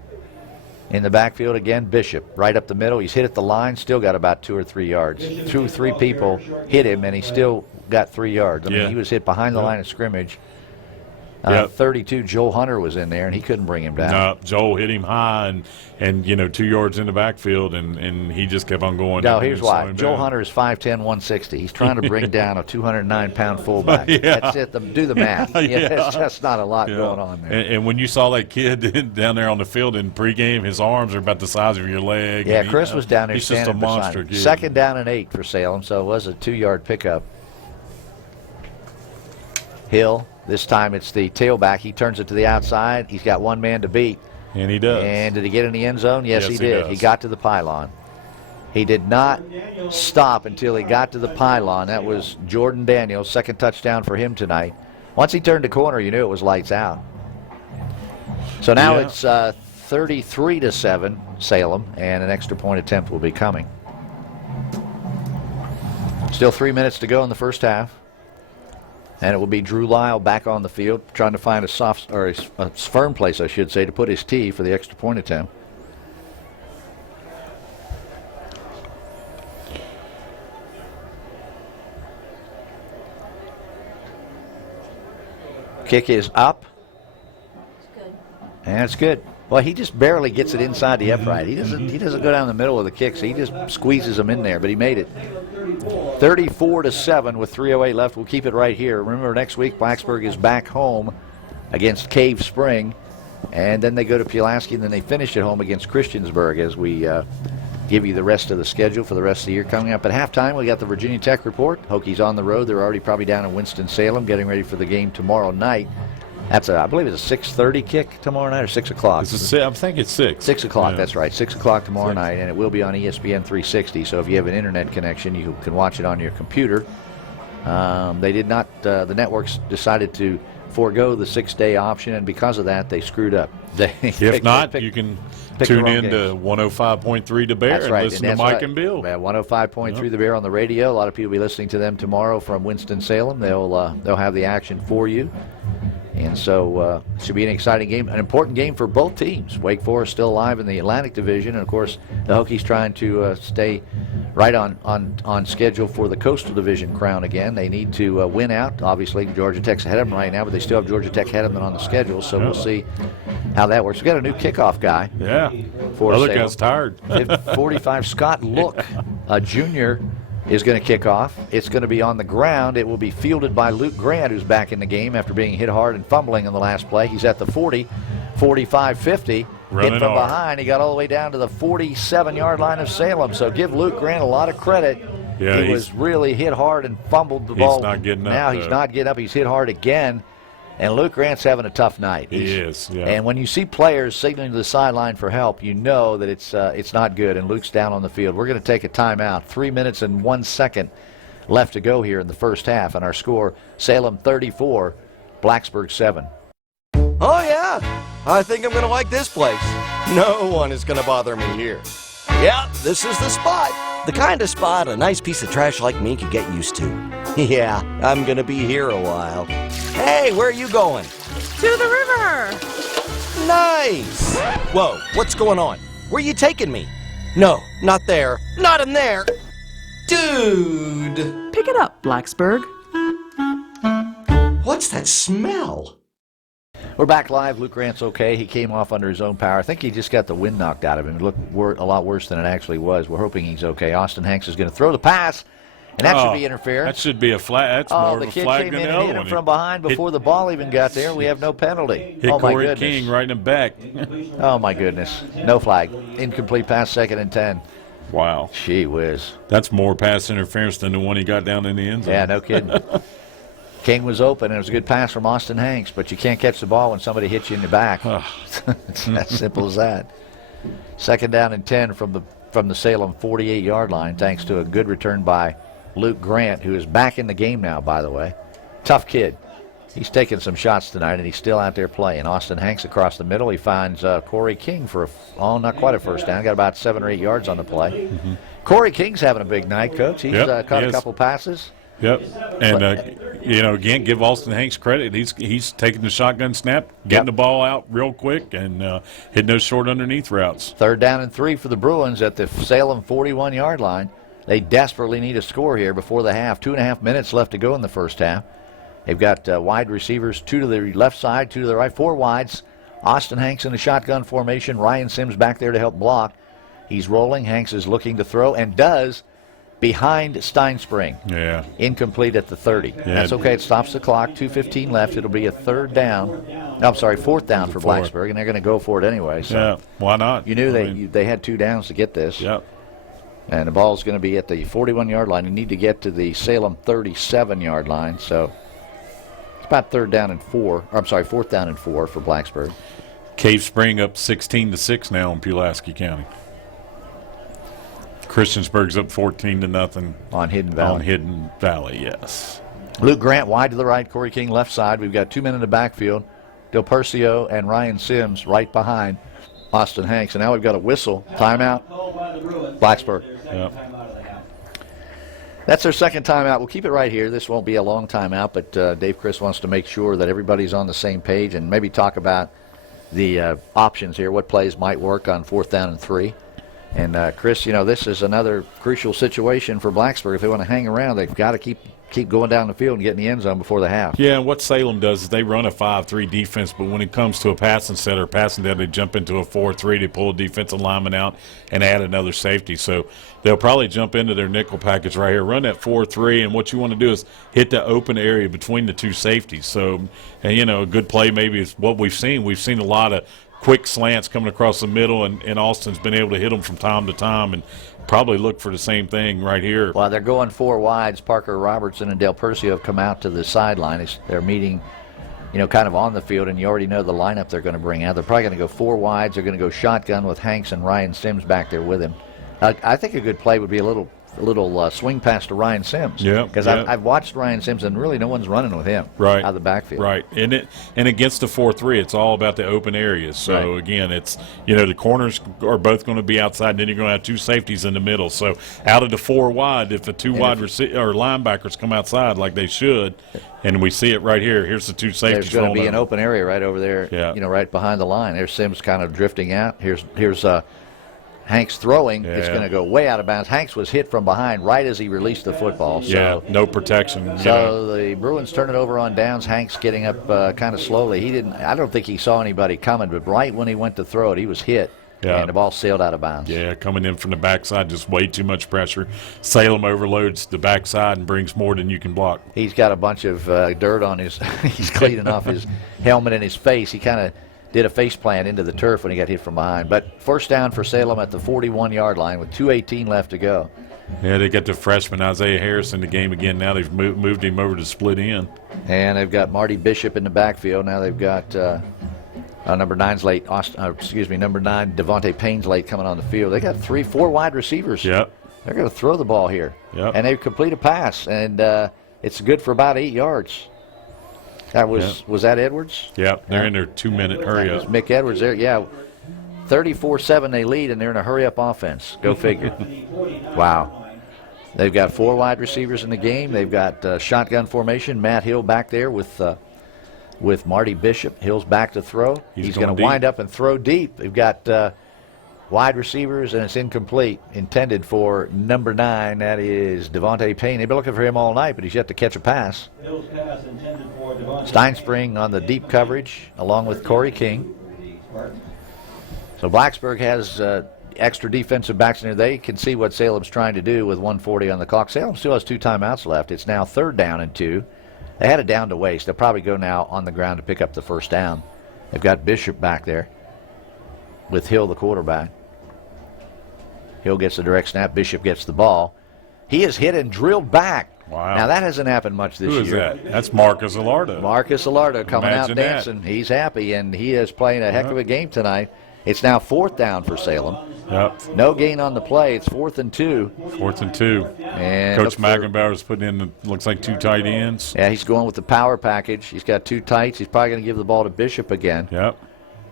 In the backfield again, Bishop, right up the middle. He's hit at the line, still got about 2 or 3 yards. 2 or 3 people hit him, and he still got 3 yards. I mean, he was hit behind the line of scrimmage. 32, Joel Hunter was in there, and he couldn't bring him down. No, Joel hit him high and 2 yards in the backfield, and he just kept on going. No, here's why. Joel Hunter is 5'10", 160. He's trying to bring down a 209-pound fullback. That's it. Do the math. There's just not a lot going on there. And when you saw that kid down there on the field in pregame, his arms are about the size of your leg. Yeah, Chris was down there he's just a monster kid. 2nd down and 8 for Salem, so it was a 2-yard pickup. Hill. This time it's the tailback. He turns it to the outside. He's got 1 man to beat. And he does. And did he get in the end zone? Yes, he did. He got to the pylon. He did not stop until he got to the pylon. That was Jordan Daniels, 2nd touchdown for him tonight. Once he turned the corner, you knew it was lights out. So now it's 33-7 Salem, and an extra point attempt will be coming. Still 3 minutes to go in the first half. And it will be Drew Lyle back on the field, trying to find a firm place, I should say, to put his tee for the extra point attempt. Kick is up. And it's good. Well, he just barely gets it inside the upright. He doesn't go down the middle of the kicks. He just squeezes them in there, but he made it. 34-7 with 3:08 left. We'll keep it right here. Remember, next week Blacksburg is back home against Cave Spring, and then they go to Pulaski, and then they finish at home against Christiansburg as we give you the rest of the schedule for the rest of the year. Coming up at halftime, we got the Virginia Tech report. Hokies on the road. They're already probably down in Winston-Salem, getting ready for the game tomorrow night. That's I believe it's a 6:30 kick tomorrow night, or 6 o'clock. I think it's 6. 6 o'clock, that's right. 6 o'clock tomorrow night, and it will be on ESPN 360. So if you have an internet connection, you can watch it on your computer. They did not, the networks decided to forego the 6-day option, and because of that, they screwed up. If not, you can tune in to 105.3 The Bear and listen to Mike and Bill. 105.3 The Bear on the radio. A lot of people will be listening to them tomorrow from Winston-Salem. They'll have the action for you. And So it should be an exciting game, an important game for both teams. Wake Forest still alive in the Atlantic Division, and of course the Hokies trying to stay right on schedule for the Coastal Division crown again. They need to win out. Obviously, Georgia Tech's ahead of them right now, but they still have Georgia Tech ahead of them on the schedule, so we'll see how that works. We've got a new kickoff guy. Yeah. For Other Salem. guy's tired. 45, Scott Look, a junior, is going to kick off. It's going to be on the ground. It will be fielded by Luke Grant, who's back in the game after being hit hard and fumbling in the last play. He's at the 40, 45, 50. Hit from behind. He got all the way down to the 47-yard line of Salem. So give Luke Grant a lot of credit. Yeah, he was really hit hard and fumbled the ball. He's not getting up. Now he's not getting up. He's hit hard again. And Luke Grant's having a tough night. He is, yeah. And when you see players signaling to the sideline for help, you know that it's not good, and Luke's down on the field. We're going to take a timeout. 3 minutes and 1 second left to go here in the first half, and our score, Salem 34, Blacksburg 7. Oh, yeah. I think I'm going to like this place. No one is going to bother me here. Yeah, this is the spot. The kind of spot a nice piece of trash like me could get used to. Yeah, I'm going to be here a while. Hey, where are you going? To the river. Nice. Whoa, what's going on? Where are you taking me? No, not there. Not in there. Dude. Pick it up, Blacksburg. What's that smell? We're back live. Luke Grant's okay. He came off under his own power. I think he just got the wind knocked out of him. It looked a lot worse than it actually was. We're hoping he's okay. Austin Hanks is going to throw the pass, and that should be interference. That should be a flag. That's more of a flag than the other one. The kid came in and hit him from behind before the ball even got there. We have no penalty. Hit Corey goodness. King right in the back. Oh, my goodness. No flag. Incomplete pass, 2nd and 10. Wow. Gee whiz. That's more pass interference than the one he got down in the end zone. Yeah, no kidding. King was open, and it was a good pass from Austin Hanks, but you can't catch the ball when somebody hits you in the back. It's as simple as that. 2nd down and 10 from the Salem 48-yard line, thanks to a good return by Luke Grant, who is back in the game now, by the way. Tough kid. He's taking some shots tonight, and he's still out there playing. Austin Hanks across the middle. He finds Corey King for not quite a first down. Got about 7 or 8 yards on the play. Mm-hmm. Corey King's having a big night, Coach. He's caught a couple passes. Yep, and again, give Austin Hanks credit. He's taking the shotgun snap, getting the ball out real quick, and hitting those short underneath routes. 3rd down and 3 for the Bruins at the Salem 41-yard line. They desperately need a score here before the half. 2.5 minutes left to go in the first half. They've got wide receivers, 2 to the left side, 2 to the right, 4 wides. Austin Hanks in the shotgun formation. Ryan Sims back there to help block. He's rolling. Hanks is looking to throw and does. Behind Steinspring. Yeah. Incomplete at the 30. Yeah. That's okay. It stops the clock. 2:15 left. It'll be a 4th down for Blacksburg, and they're going to go for it anyway. So yeah, why not? You knew they had 2 downs to get this. Yep. And the ball's going to be at the 41-yard line. You need to get to the Salem 37-yard line. So it's about 4th down and 4 for Blacksburg. Cave Spring up 16-6 now in Pulaski County. Christiansburg's up 14-0 on Hidden Valley. On Hidden Valley, yes. Luke Grant wide to the right, Corey King left side. We've got 2 men in the backfield. Del Percio and Ryan Sims right behind Austin Hanks. And now we've got a whistle. Timeout. Blacksburg. Yep. That's their 2nd timeout. We'll keep it right here. This won't be a long timeout, but Dave Chris wants to make sure that everybody's on the same page and maybe talk about the options here, what plays might work on 4th down and 3. And, Chris, this is another crucial situation for Blacksburg. If they want to hang around, they've got to keep going down the field and get in the end zone before the half. Yeah, and what Salem does is they run a 5-3 defense, but when it comes to a passing set or passing down, they jump into a 4-3 to pull a defensive lineman out and add another safety. So they'll probably jump into their nickel package right here, run that 4-3, and what you want to do is hit the open area between the 2 safeties. So, and, a good play maybe is what we've seen. We've seen a lot of quick slants coming across the middle, and Austin's been able to hit them from time to time and probably look for the same thing right here. Well, they're going 4 wides. Parker Robertson and Del Percio have come out to the sideline. They're meeting, kind of on the field, and you already know the lineup they're going to bring out. They're probably going to go 4 wides. They're going to go shotgun with Hanks and Ryan Sims back there with him. I think a good play would be a little little swing pass to Ryan Sims. Yeah, because yeah. I've watched Ryan Sims, and really no one's running with him right out of the backfield. Right, and against the 4-3, it's all about the open areas. So again, it's the corners are both going to be outside, and then you're going to have two safeties in the middle. So out of the 4 wide, if the two wide or linebackers come outside like they should, and we see it right here. Here's the two safeties. There's going to be an open area right over there. Yeah. Right behind the line. There's Sims kind of drifting out. Here's Hanks throwing. It's going to go way out of bounds. Hanks was hit from behind right as he released the football. So, no protection. So the Bruins turn it over on downs. Hanks getting up kind of slowly. I don't think he saw anybody coming, but right when he went to throw it, he was hit. Yeah. And the ball sailed out of bounds. Yeah, coming in from the backside, just way too much pressure. Salem overloads the backside and brings more than you can block. He's got a bunch of dirt on his – he's cleaning off his helmet and his face. He kind of did a face plant into the turf when he got hit from behind. But first down for Salem at the 41-yard line with 2:18 left to go. Yeah, they got the freshman Isaiah Harris in the game again. Now they've moved him over to split in. And they've got Marty Bishop in the backfield. Now they've got number 9 Devontae Payne's late coming on the field. They got 4 wide receivers. Yep. They're going to throw the ball here. Yep. And they complete a pass, and it's good for about 8 yards. That was that Edwards? Yeah, they're in their 2-minute hurry up. Mick Edwards there, 34-7 they lead, and they're in a hurry-up offense. Go figure. Wow. They've got 4 wide receivers in the game. They've got shotgun formation. Matt Hill back there with Marty Bishop. Hill's back to throw. He's going to wind up and throw deep. They've got wide receivers, and it's incomplete. Intended for number 9. That is Devontae Payne. They've been looking for him all night, but he's yet to catch a pass. Steinspring on the deep coverage, along with Corey King. So Blacksburg has extra defensive backs in there. They can see what Salem's trying to do with 1:40 on the clock. Salem still has 2 timeouts left. It's now 3rd down and 2. They had it down to waste. They'll probably go now on the ground to pick up the first down. They've got Bishop back there with Hill, the quarterback. Hill gets the direct snap. Bishop gets the ball. He is hit and drilled back. Wow. Now, that hasn't happened much this year. Who is that? That's Marcus Alardo. Marcus Alardo coming Imagine out dancing. that. He's happy, and he is playing a heck of a game tonight. It's now 4th down for Salem. Yep. No gain on the play. It's 4th and 2. 4th and 2. And Coach Maggenbauer's putting in, looks like 2 tight ends. Yeah, he's going with the power package. He's got 2 tights. He's probably going to give the ball to Bishop again. Yep.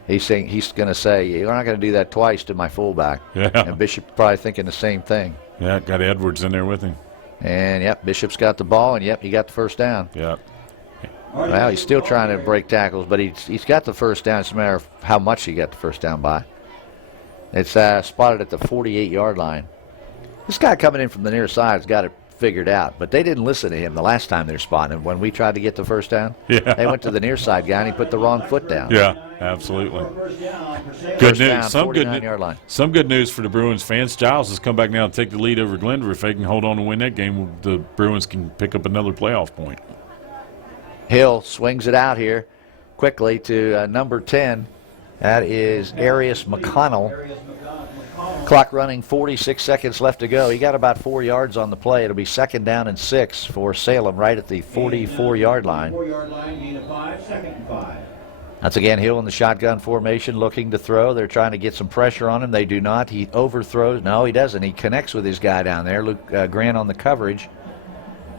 He's going to say, you're not going to do that twice to my fullback. Yeah. And Bishop probably thinking the same thing. Yeah, got Edwards in there with him. And, Bishop's got the ball, and, he got the first down. Yep. Well, he's still trying to break tackles, but he's got the first down. It's a matter of how much he got the first down by. It's spotted at the 48-yard line. This guy coming in from the near side has got it figured out, but they didn't listen to him the last time they were spotting him. When we tried to get the first down, they went to the near side guy, and he put the wrong foot down. Yeah, absolutely. Good news. Down, some good news for the Bruins fans. Giles has come back now and take the lead over Glenver. If they can hold on and win that game, the Bruins can pick up another playoff point. Hill swings it out here quickly to number 10. That is Arius McConnell. Clock running, 46 seconds left to go. He got about 4 yards on the play. It'll be 2nd down and 6 for Salem right at the 44-yard line. 4-yard line, gain of 5, 2nd and 5. That's again Hill in the shotgun formation looking to throw. They're trying to get some pressure on him. They do not. He overthrows. No, he doesn't. He connects with his guy down there. Luke Grant on the coverage.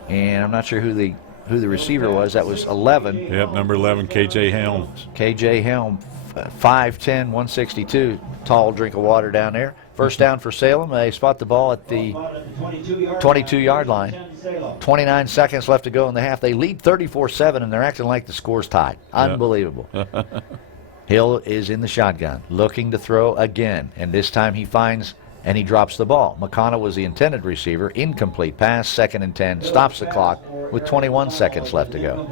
And I'm not sure who the receiver was. That was 11. Yep, number 11, K.J. Helm. K.J. Helm, 5'10", 162. Tall drink of water down there. First down for Salem. They spot the ball at the 22-yard line. 29 seconds left to go in the half. They lead 34-7, and they're acting like the score's tied. Unbelievable. Hill is in the shotgun, looking to throw again, and this time he finds and he drops the ball. McConnell was the intended receiver. Incomplete pass, 2nd and 10. Stops the clock with 21 seconds left to go.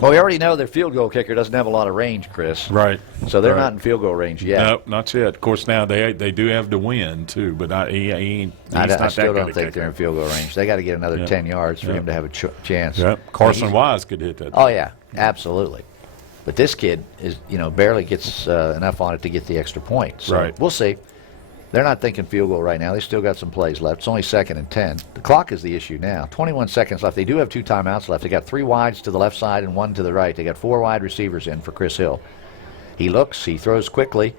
Well, we already know their field goal kicker doesn't have a lot of range, Chris. Right. So they're not in field goal range yet. No, not yet. Of course, now they do have to win, too, but I still don't think they're in field goal range. They got to get another 10 yards for him to have a chance. Yep. Carson Wise could hit that. Oh, yeah, absolutely. But this kid is, barely gets enough on it to get the extra point. So we'll see. They're not thinking field goal right now. They still got some plays left. It's only 2nd and 10. The clock is the issue now. 21 seconds left. They do have 2 timeouts left. They got 3 wides to the left side and 1 to the right. They got 4 wide receivers in for Chris Hill. He looks. He throws quickly.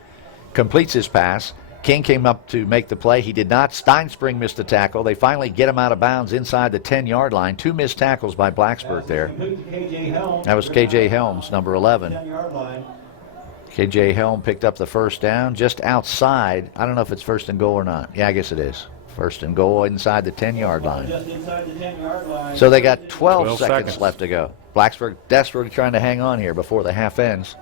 Completes his pass. King came up to make the play. He did not. Steinspring missed the tackle. They finally get him out of bounds inside the 10-yard line. 2 missed tackles by Blacksburg there. That was K.J. Helms, number 11. K.J. Helm picked up the first down just outside. I don't know if it's first and goal or not. Yeah, I guess it is. First and goal inside the 10-yard line. So they got 12 seconds left to go. Blacksburg desperately trying to hang on here before the half ends.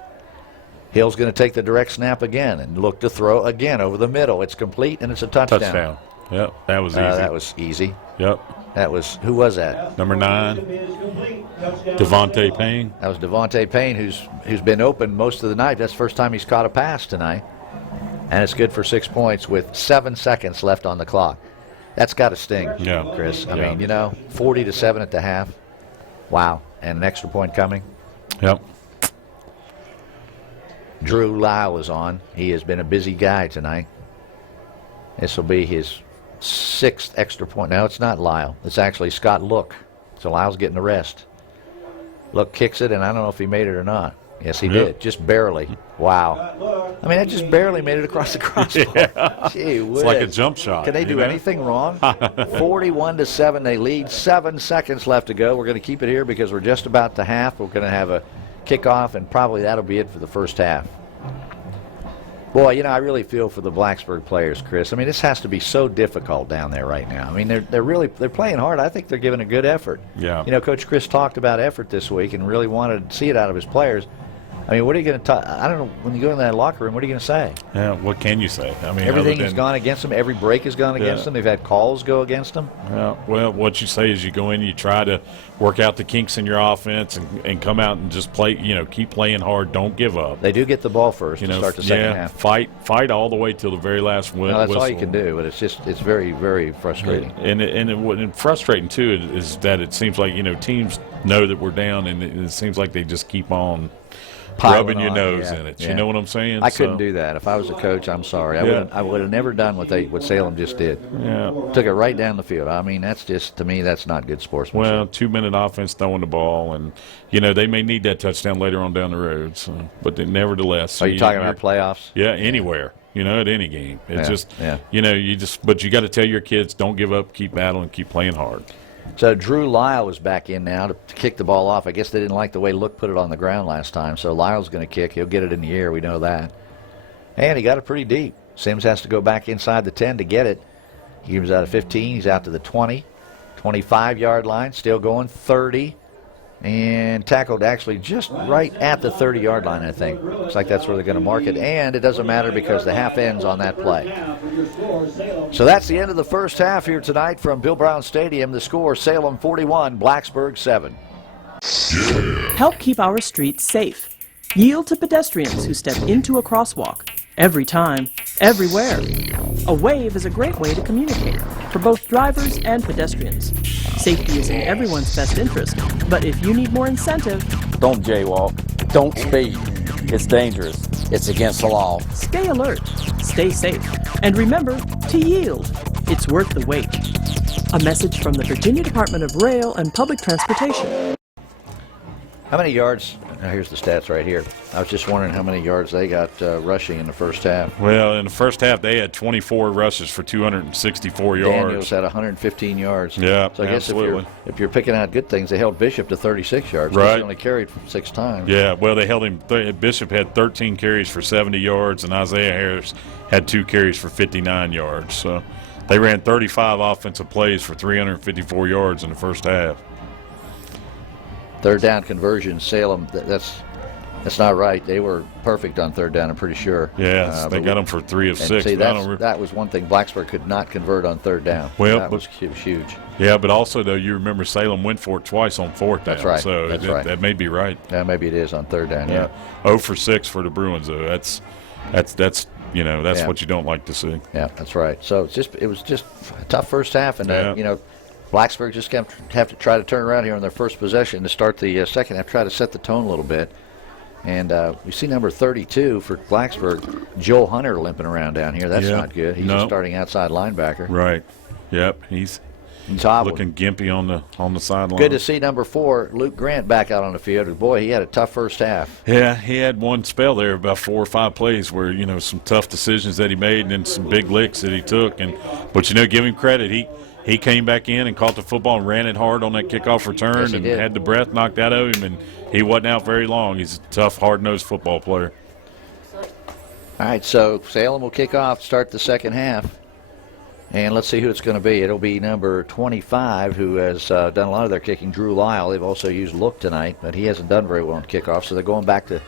Hill's going to take the direct snap again and look to throw again over the middle. It's complete, and it's a touchdown. Yep, that was easy. That was easy. Yep. That was, who was that? Number 9, Devontae Payne. That was Devontae Payne, who's been open most of the night. That's the first time he's caught a pass tonight. And it's good for 6 points with 7 seconds left on the clock. That's got to sting, Chris. I mean, 40-7 at the half. Wow. And an extra point coming. Yep. Drew Lyle is on. He has been a busy guy tonight. This will be his 6th extra point. No, it's not Lyle. It's actually Scott Look. So Lyle's getting the rest. Look kicks it, and I don't know if he made it or not. Yes, he did. Just barely. Wow. I mean, that just barely made it across the crossbar. Yeah. Gee whiz. It's like a jump shot. Can they do anything wrong? 41-7, they lead. 7 seconds left to go. We're going to keep it here because we're just about to half. We're going to have a kickoff, and probably that'll be it for the first half. Boy, I really feel for the Blacksburg players, Chris. I mean, this has to be so difficult down there right now. I mean, they're playing hard. I think they're giving a good effort. Yeah. Coach Chris talked about effort this week and really wanted to see it out of his players. I mean, what are you going to talk? I don't know. When you go in that locker room, what are you going to say? Yeah, what can you say? I mean, everything has gone against them. Every break has gone against them. They've had calls go against them. Yeah. Well, what you say is you go in, you try to work out the kinks in your offense, and come out and just play. Keep playing hard. Don't give up. They do get the ball first to start the second half. Fight all the way till the very last whistle. That's all you can do, but it's very, very frustrating. And frustrating too is that it seems like teams know that we're down, and it seems like they just keep on rubbing your nose in it. You know what I'm saying? I couldn't do that. If I was a coach, I'm sorry. I would have never done what Salem just did. Yeah. Took it right down the field. I mean, that's just, to me, that's not good sportsmanship. Well, 2-minute offense throwing the ball, and they may need that touchdown later on down the road. So, but nevertheless. Are you talking about playoffs? Yeah, anywhere. At any game. It's but you got to tell your kids, don't give up, keep battling, keep playing hard. So Drew Lyle is back in now to kick the ball off. I guess they didn't like the way Look put it on the ground last time, so Lyle's going to kick. He'll get it in the air. We know that. And he got it pretty deep. Sims has to go back inside the 10 to get it. He was out of 15. He's out to the 20, 25-yard line, still going 30, and tackled actually just right at the 30-yard line, I think. Looks like that's where they're going to mark it, and it doesn't matter because the half ends on that play. So that's the end of the first half here tonight from Bill Brown Stadium. The score, Salem 41, Blacksburg 7. Help keep our streets safe. Yield to pedestrians who step into a crosswalk. Every time, everywhere. A wave is a great way to communicate for both drivers and pedestrians. Safety is in everyone's best interest, but if you need more incentive, don't jaywalk, don't speed. It's dangerous. It's against the law. Stay alert, stay safe, and remember to yield. It's worth the wait. A message from the Virginia Department of Rail and Public Transportation. How many yards? Here's the stats right here. I was just wondering how many yards they got rushing in the first half. Well, in the first half, they had 24 rushes for 264 yards. Daniels had 115 yards. Yeah, so I guess if you're picking out good things, they held Bishop to 36 yards. Right. He only carried 6 times. Yeah, well, they held him. Bishop had 13 carries for 70 yards, and Isaiah Harris had 2 carries for 59 yards. So they ran 35 offensive plays for 354 yards in the first half. Third down conversion, Salem, that's not right. They were perfect on third down, I'm pretty sure. Yeah, they got them for 3 of 6. See, that was one thing. Blacksburg could not convert on third down. Well, that was huge. Yeah, but also, though, you remember Salem went for it twice on fourth down. That's right. So that may be right. Yeah, maybe it is on third down, yeah. 0 for 6 for the Bruins, though. That's what you don't like to see. Yeah, that's right. So it was just a tough first half, and Blacksburg just have to try to turn around here on their first possession to start the second half, try to set the tone a little bit. And we see number 32 for Blacksburg, Joel Hunter, limping around down here. That's not good. He's a starting outside linebacker. Right. Yep. He's He's hobbling. looking gimpy on the sideline. Good to see number 4, Luke Grant, back out on the field. Boy, he had a tough first half. Yeah, he had one spell there, about 4 or 5 plays where, some tough decisions that he made and then some big licks that he took. But, give him credit. He came back in and caught the football and ran it hard on that kickoff return and had the breath knocked out of him, and he wasn't out very long. He's a tough, hard-nosed football player. All right, so Salem will kick off, start the second half. And let's see who it's going to be. It'll be number 25, who has done a lot of their kicking, Drew Lyle. They've also used Look tonight, but he hasn't done very well on kickoff, so they're going back to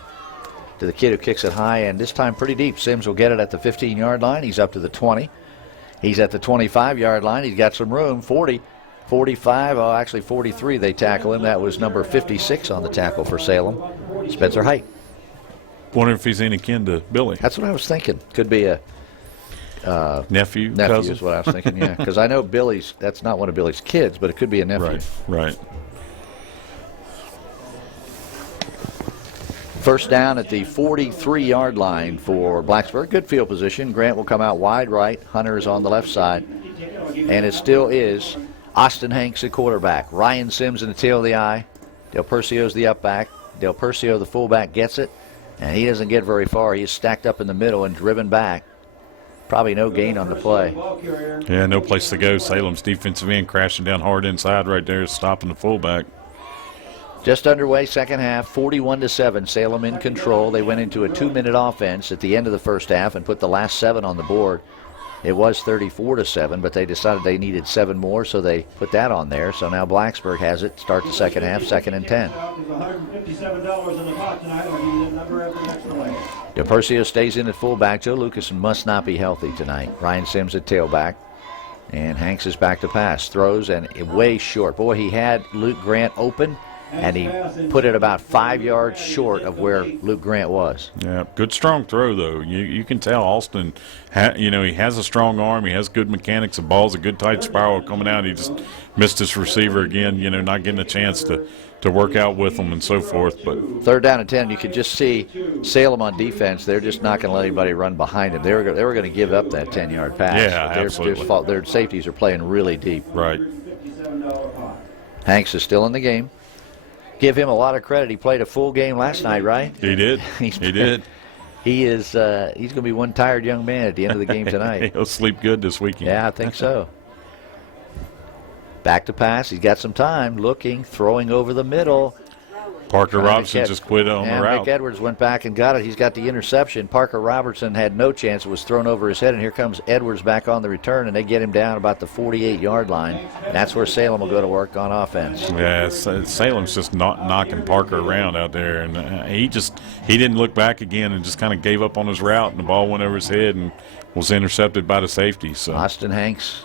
the kid who kicks it high, and this time pretty deep. Sims will get it at the 15-yard line. He's up to the 20. He's at the 25-yard line. He's got some room, 40, 45, actually 43 they tackle him. That was number 56 on the tackle for Salem, Spencer Height. Wonder if he's any kin to Billy. That's what I was thinking. Could be a nephew cousin is what I was thinking, yeah. Because I know that's not one of Billy's kids, but it could be a nephew. Right. First down at the 43-yard line for Blacksburg. Good field position. Grant will come out wide right. Hunter is on the left side. And it still is Austin Hanks at quarterback. Ryan Sims in the tail of the eye. Del Percio's the up back. Del Percio, the fullback, gets it. And he doesn't get very far. He's stacked up in the middle and driven back. Probably no gain on the play. Yeah, no place to go. Salem's defensive end crashing down hard inside right there, stopping the fullback. Just underway, second half, 41-7. Salem in control. They went into a 2-minute offense at the end of the first half and put the last 7 on the board. It was 34-7, but they decided they needed 7 more, so they put that on there. So now Blacksburg has it. Start the second half, 2nd and 10. DePercio stays in at fullback. Joe Lucas must not be healthy tonight. Ryan Sims at tailback. And Hanks is back to pass. Throws and way short. Boy, he had Luke Grant open, and he put it about 5 yards short of where Luke Grant was. Yeah, good strong throw, though. You can tell Austin, he has a strong arm. He has good mechanics. The ball's a good tight spiral coming out. He just missed his receiver again, not getting a chance to work out with him and so forth. But 3rd down and 10, you could just see Salem on defense. They're just not going to let anybody run behind him. They were going to give up that 10-yard pass. Yeah, absolutely. Their safeties are playing really deep. Right. Hanks is still in the game. Give him a lot of credit. He played a full game last night, right? He did. He did. He is. He's going to be one tired young man at the end of the game tonight. He'll sleep good this weekend. Yeah, I think so. Back to pass. He's got some time. Looking, throwing over the middle. Parker Robertson just quit on the route. Nick Edwards went back and got it. He's got the interception. Parker Robertson had no chance. It was thrown over his head, and here comes Edwards back on the return, and they get him down about the 48-yard line. That's where Salem will go to work on offense. Yeah, Salem's just not knocking Parker around out there, and he didn't look back again and just kind of gave up on his route, and the ball went over his head and was intercepted by the safety. So Austin Hanks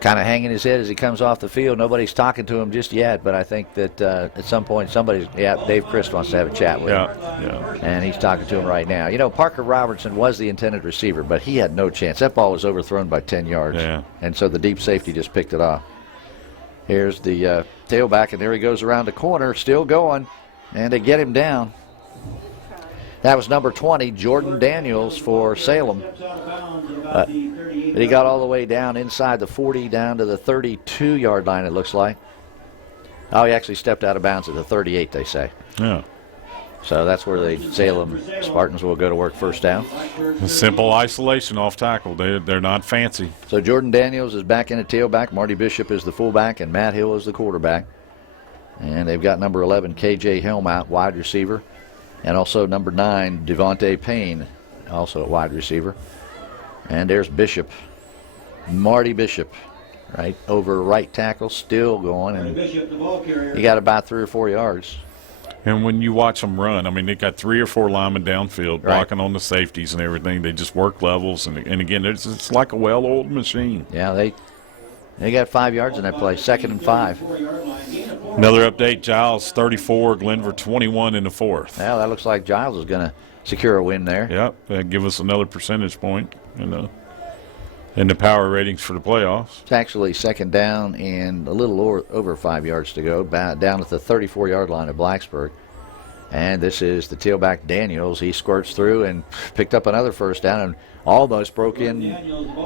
kind of hanging his head as he comes off the field. Nobody's talking to him just yet, but I think that at some point Dave Christ wants to have a chat with him. Yeah. And he's talking to him right now. Parker Robertson was the intended receiver, but he had no chance. That ball was overthrown by 10 yards. Yeah. And so the deep safety just picked it off. Here's the tailback, and there he goes around the corner, still going, and they get him down. That was number 20, Jordan Daniels for Salem. But he got all the way down inside the 40, down to the 32-yard line, it looks like. Oh, he actually stepped out of bounds at the 38, they say. Yeah. So that's where the Salem Spartans will go to work first down. A simple isolation off tackle. They're not fancy. So Jordan Daniels is back in at tailback. Marty Bishop is the fullback, and Matt Hill is the quarterback. And they've got number 11, K.J. Helm out, wide receiver. And also number 9, Devontae Payne, also at wide receiver. And there's Bishop, Marty Bishop, right over right tackle, still going. And he got about 3 or 4 yards. And when you watch them run, I mean, they got 3 or 4 linemen downfield blocking on the safeties and everything. They just work levels. And again, it's like a well-oiled machine. Yeah, they got 5 yards in that play, 2nd and 5. Another update, Giles 34, Glenver 21 in the 4th. Well, that looks like Giles is going to secure a win there. Yep, give us another percentage point in the power ratings for the playoffs. It's actually 2nd down and a little over 5 yards to go, down at the 34-yard line of Blacksburg. And this is the tailback Daniels. He squirts through and picked up another first down and almost broke in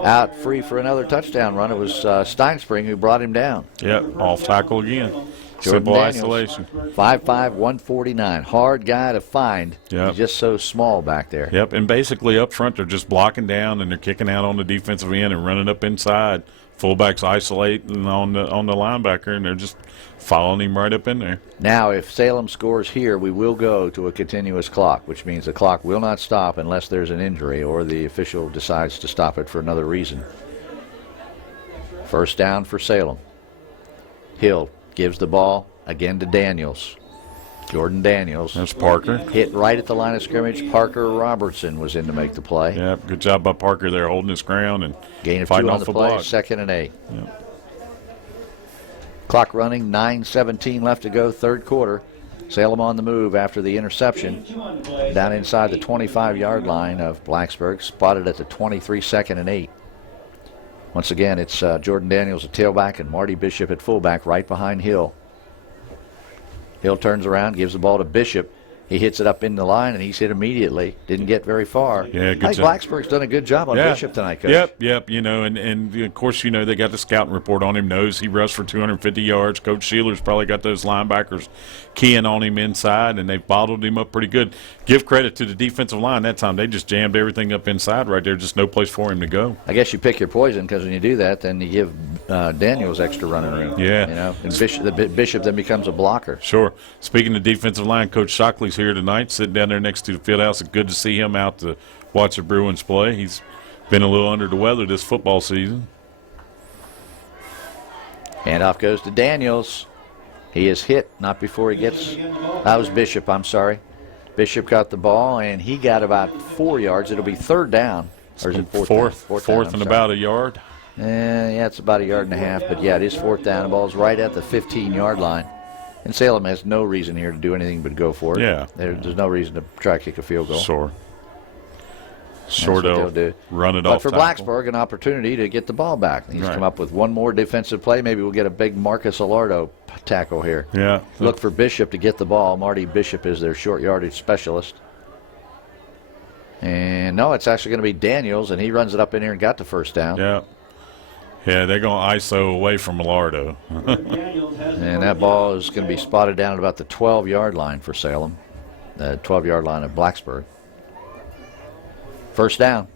out free for another touchdown run. It was Steinspring who brought him down. Yep, off tackle again. Jordan Simple Daniels, isolation. 5'5", 149. Hard guy to find. Yep. He's just so small back there. Yep, and basically up front they're just blocking down and they're kicking out on the defensive end and running up inside. Fullbacks isolating on the linebacker, and they're just following him right up in there. Now, if Salem scores here, we will go to a continuous clock, which means the clock will not stop unless there's an injury or the official decides to stop it for another reason. First down for Salem. Hill gives the ball again to Daniels. Jordan Daniels. That's Parker. Hit right at the line of scrimmage. Parker Robertson was in to make the play. Yeah, good job by Parker there holding his ground and gain of fighting 2 on off the the play, block. 2nd and 8. Yep. Clock running, 9:17 left to go, third quarter. Salem on the move after the interception. Down inside the 25-yard line of Blacksburg, spotted at the 23, 2nd and 8. Once again, it's Jordan Daniels at tailback and Marty Bishop at fullback right behind Hill. Hill turns around, gives the ball to Bishop. He hits it up in the line, and he's hit immediately. Didn't get very far. Yeah, good I think job. Blacksburg's done a good job on Bishop tonight, Coach. Yep. You know, and of course, you know, they got the scouting report on him. Knows he rushed for 250 yards. Coach Sheeler's probably got those linebackers keying on him inside, and they've bottled him up pretty good. Give credit to the defensive line that time. They just jammed everything up inside right there. Just no place for him to go. I guess you pick your poison because when you do that, then you give Daniels extra running room. Yeah. You know, and Bishop then becomes a blocker. Sure. Speaking of defensive line, Coach Shockley's here tonight, sitting down there next to the field house. It's good to see him out to watch the Bruins play. He's been a little under the weather this football season. Handoff goes to Daniels. He is hit, not before he gets. That was Bishop, I'm sorry. Bishop got the ball, and he got about 4 yards. It'll be third down. Or is it fourth down? Fourth down, and I'm sorry. about a yard. Yeah, it's about a yard and a half. But, yeah, it is fourth down. The ball's right at the 15-yard line. And Salem has no reason here to do anything but go for it. Yeah. There's no reason to try to kick a field goal. Sure. That's what they'll do. Run it but off for tackle. Blacksburg, an opportunity to get the ball back. He's Right. come up with one more defensive play. Maybe we'll get a big Marcus Alardo tackle here. Yeah. Look for Bishop to get the ball. Marty Bishop is their short yardage specialist. And no, it's actually going to be Daniels, and he runs it up in here and got the first down. Yeah. Yeah, they're going to ISO away from Alardo. And that ball is going to be spotted down at about the 12-yard line for Salem. The 12-yard line of Blacksburg. First down.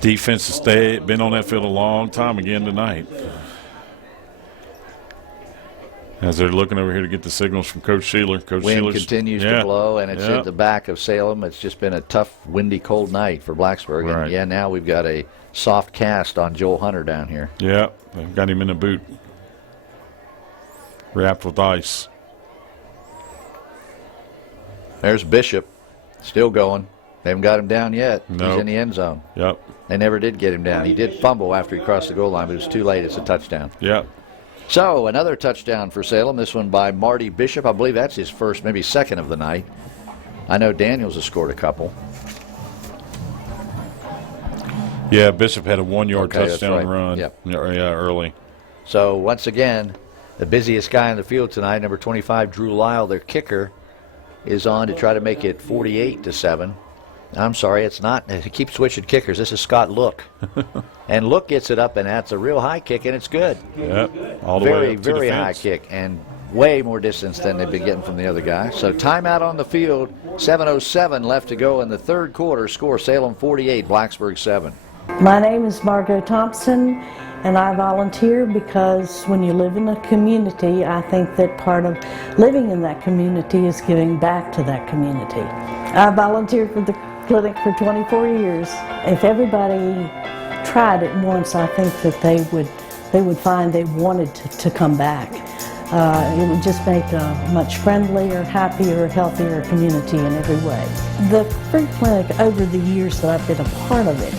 Defense has been on that field a long time again tonight. As they're looking over here to get the signals from Coach Sheeler. Wind continues to blow, and it's at the back of Salem. It's just been a tough, windy, cold night for Blacksburg. Right. And, yeah, now we've got a soft cast on Joel Hunter down here. Yeah, they've got him in a boot. Wrapped with ice. There's Bishop, still going. They haven't got him down yet. Nope. He's in the end zone. Yep. They never did get him down. He did fumble after he crossed the goal line, but it was too late. It's a touchdown. Yep. So another touchdown for Salem, this one by Marty Bishop. I believe that's his first, maybe second of the night. I know Daniels has scored a couple. Yeah, Bishop had a 1-yard Okay, that's touchdown right. run. Yep. Yeah, early. So once again, the busiest guy in the field tonight, number 25, Drew Lyle, their kicker, is on to try to make it 48-7. I'm sorry, it's not. He keeps switching kickers. This is Scott Look. And Look gets it up, and that's a real high kick, and it's good. Yep, all the very, way up to the very high fence. kick, and way more distance than they've been getting from the other guy. So timeout on the field, 7:07 left to go in the third quarter. Score Salem 48, Blacksburg 7. My name is Margot Thompson, and I volunteer because when you live in a community, I think that part of living in that community is giving back to that community. I volunteered for the clinic for 24 years. If everybody tried it once, I think that they would find they wanted to come back. It would just make a much friendlier, happier, healthier community in every way. The free clinic, over the years that I've been a part of it,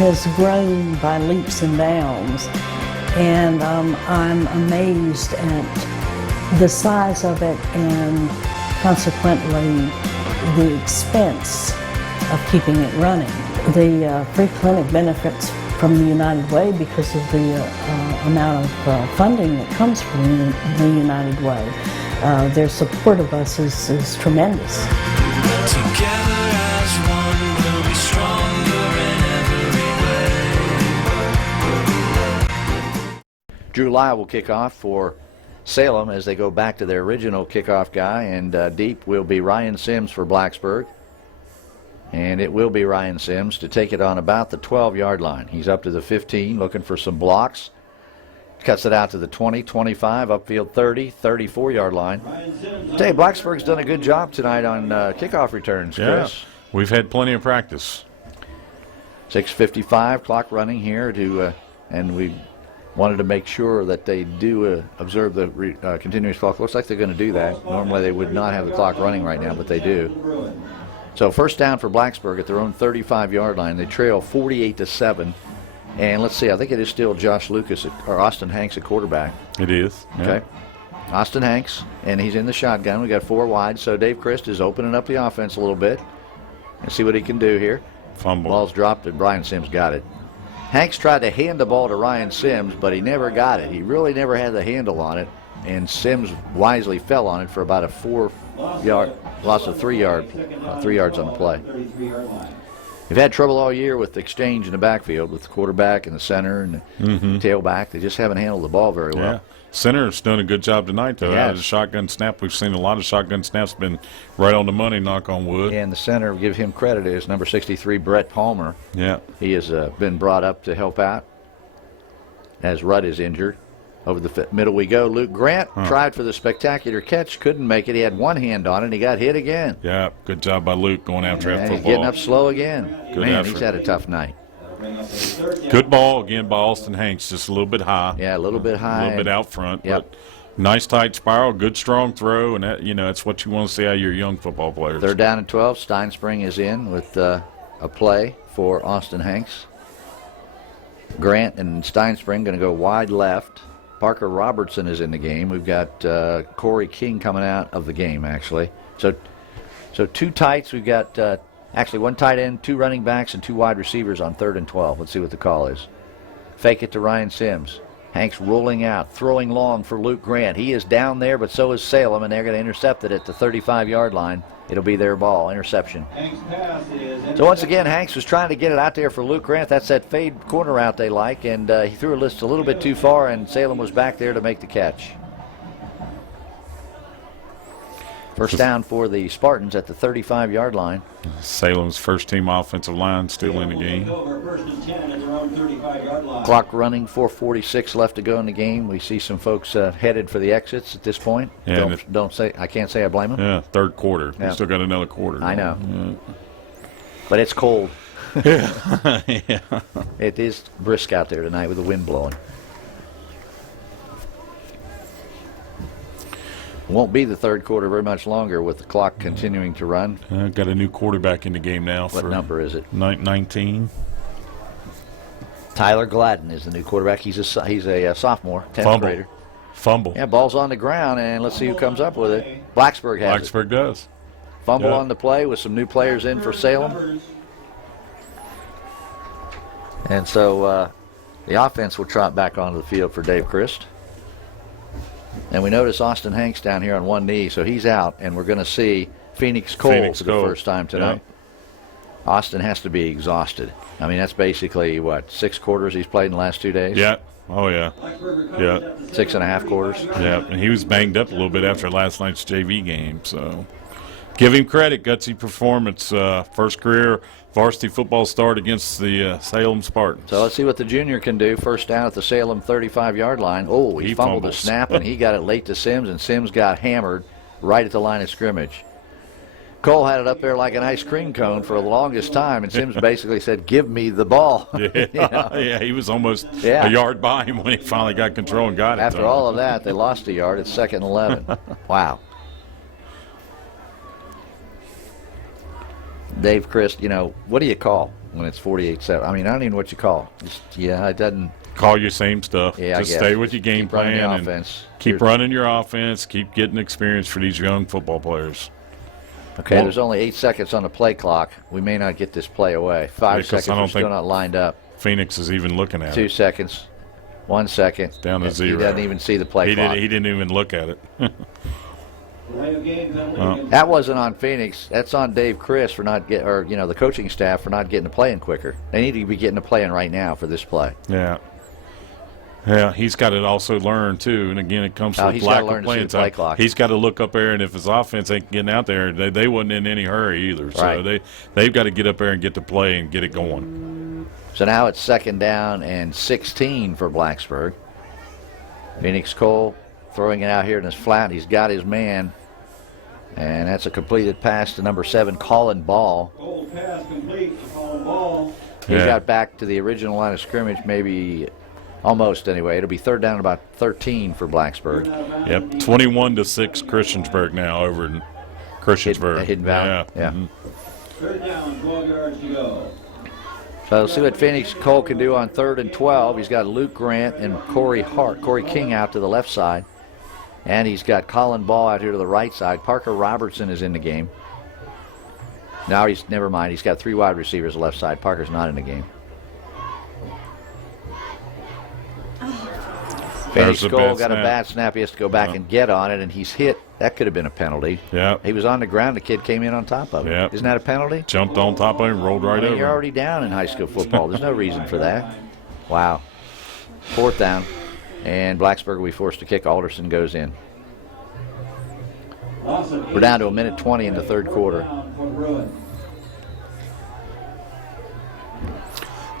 has grown by leaps and bounds, and I'm amazed at the size of it and consequently the expense of keeping it running. The free clinic benefits from the United Way because of the amount of funding that comes from the United Way. their support of us is tremendous. Together as one, we'll be stronger in every way. Drew Lyle will kick off for Salem as they go back to their original kickoff guy, and deep will be Ryan Sims for Blacksburg. And it will be Ryan Sims to take it on about the 12-yard line. He's up to the 15, looking for some blocks. Cuts it out to the 20, 25, upfield 30, 34-yard line. Tell you, Blacksburg's done a good job tonight on kickoff returns, Chris. Yeah, we've had plenty of practice. 6:55, clock running here, and we wanted to make sure that they do observe the continuous clock. Looks like they're going to do that. Normally they would not have the clock running right now, but they do. So first down for Blacksburg at their own 35-yard line. They trail 48-7. And let's see, I think it is still Josh Lucas or Austin Hanks at quarterback. It is. Yeah. Okay. Austin Hanks, and he's in the shotgun. We got 4 wide, so Dave Christ is opening up the offense a little bit. And see what he can do here. Fumble. Ball's dropped, and Brian Sims got it. Hanks tried to hand the ball to Ryan Sims, but he never got it. He really never had the handle on it, and Sims wisely fell on it for about a 4-yard loss of 3 yards on the play. They've had trouble all year with the exchange in the backfield with the quarterback and the center and the tailback. They just haven't handled the ball very well. Yeah. Center's done a good job tonight, though. Yes. Out of the shotgun snap, we've seen a lot of shotgun snaps been right on the money, knock on wood. And the center, give him credit, is number 63, Brett Palmer. Yeah. He has been brought up to help out as Rudd is injured. Over the middle we go. Luke Grant tried for the spectacular catch, couldn't make it. He had one hand on it, and he got hit again. Yeah, good job by Luke going after that football. He's getting up slow again. Good Man, effort. he's had a tough night. Good ball again by Austin Hanks, just a little bit high. Yeah, a little bit high. A little bit out front. Yep. But nice tight spiral, good strong throw, and that, that's what you want to see out of your young football players. Third down and 12. Steinspring is in with a play for Austin Hanks. Grant and Steinspring going to go wide left. Parker Robertson is in the game. We've got Corey King coming out of the game, actually. So 2 tights. We've got actually 1 tight end, 2 running backs, and 2 wide receivers on 3rd and 12. Let's see what the call is. Fake it to Ryan Sims. Hanks rolling out, throwing long for Luke Grant. He is down there, but so is Salem, and they're going to intercept it at the 35-yard line. It'll be their ball, interception. So once again, Hanks was trying to get it out there for Luke Grant. That's that fade corner route they like, and he threw it just a little bit too far, and Salem was back there to make the catch. First down for the Spartans at the 35-yard line. Salem's first-team offensive line still in the game. Clock running, 4:46 left to go in the game. We see some folks headed for the exits at this point. Yeah, I can't say I blame them. Yeah, third quarter. Yeah. We still got another quarter. I know. But it's cold. Yeah. Yeah. It is brisk out there tonight with the wind blowing. Won't be the third quarter very much longer with the clock continuing to run. Got a new quarterback in the game now. What number is it? 19. Tyler Gladden is the new quarterback. He's a sophomore, 10th grader. Fumble. Yeah, ball's on the ground, and let's see who comes up with it. Blacksburg has it. Blacksburg does. Fumble on the play with some new players in for Salem. And so the offense will trot back onto the field for Dave Christ. And we notice Austin Hanks down here on one knee, so he's out, and we're going to see Phoenix Cole for the first time tonight. Yep. Austin has to be exhausted. I mean, that's basically, 6 quarters he's played in the last 2 days? Yeah. Oh, yeah. Yeah. 6.5 quarters? Yeah, and he was banged up a little bit after last night's JV game, so give him credit. Gutsy performance. First career varsity football start against the Salem Spartans. So let's see what the junior can do. First down at the Salem 35-yard line. Oh, he fumbled the snap, and he got it late to Sims, and Sims got hammered right at the line of scrimmage. Cole had it up there like an ice cream cone for the longest time, and Sims basically said, "Give me the ball." Yeah, yeah, he was almost a yard by him when he finally got control and got it. After all of that, they lost a yard. It's 2nd and 11. Wow. Dave Christ, what do you call when it's 48-7? I mean, I don't even know what you call. It doesn't. Call your same stuff. Yeah, just stay with your game plan and offense. Keep running your offense. Keep getting experience for these young football players. Okay, there's only 8 seconds on the play clock. We may not get this play away. 5 seconds, we're still not lined up. Phoenix is even looking at it. 2 seconds. 1 second. Down to 0. He doesn't even see the play clock. He didn't even look at it. That wasn't on Phoenix. That's on Dave Chris for not get, or the coaching staff for not getting the play in quicker. They need to be getting the play in right now for this play. Yeah. Yeah, he's got to also learn, too. And, again, it comes with lack of playing time. He's got to look up there, and if his offense ain't getting out there, they wasn't in any hurry either. So they've got to get up there and get the play and get it going. So now it's 2nd down and 16 for Blacksburg. Phoenix Cole throwing it out here in his flat. He's got his man, and that's a completed pass to number 7, Colin Ball. Goal pass complete to Colin Ball. He got back to the original line of scrimmage, maybe almost anyway. It'll be 3rd down and about 13 for Blacksburg. Yep, 21-6 Christiansburg now over in Christiansburg. Hidden Valley. Yeah. 3rd down, 12 yards to go. So let's see what Phoenix Cole can do on 3rd and 12. He's got Luke Grant and Corey King out to the left side. And he's got Colin Ball out here to the right side. Parker Robertson is in the game. Now never mind. He's got 3 wide receivers left side. Parker's not in the game. Phoenix Cole got a bad snap. He has to go back and get on it, and he's hit. That could have been a penalty. Yeah. He was on the ground. The kid came in on top of him. Yep. Isn't that a penalty? Jumped on top of him, rolled right over. You're already down in high school football. There's no reason for that. Wow. 4th down, and Blacksburg will be forced to kick. Alderson goes in. We're down to 1:20 in the 3rd quarter.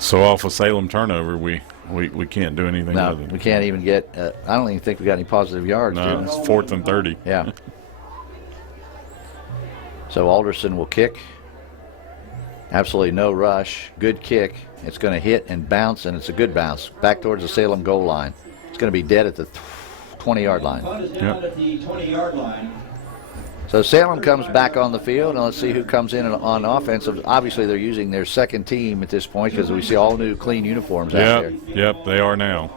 So off a Salem turnover, we can't do anything No, with it. we can't even get I don't even think we got any positive yards. No, it's 4th and 30. Yeah. So Alderson will kick. Absolutely no rush. Good kick. It's going to hit and bounce, and it's a good bounce. Back towards the Salem goal line. It's going to be dead at the 20-yard line. At the 20-yard line. So Salem comes back on the field, and let's see who comes in on offensive. Obviously, they're using their 2nd team at this point because we see all new clean uniforms out there. Yep, they are now.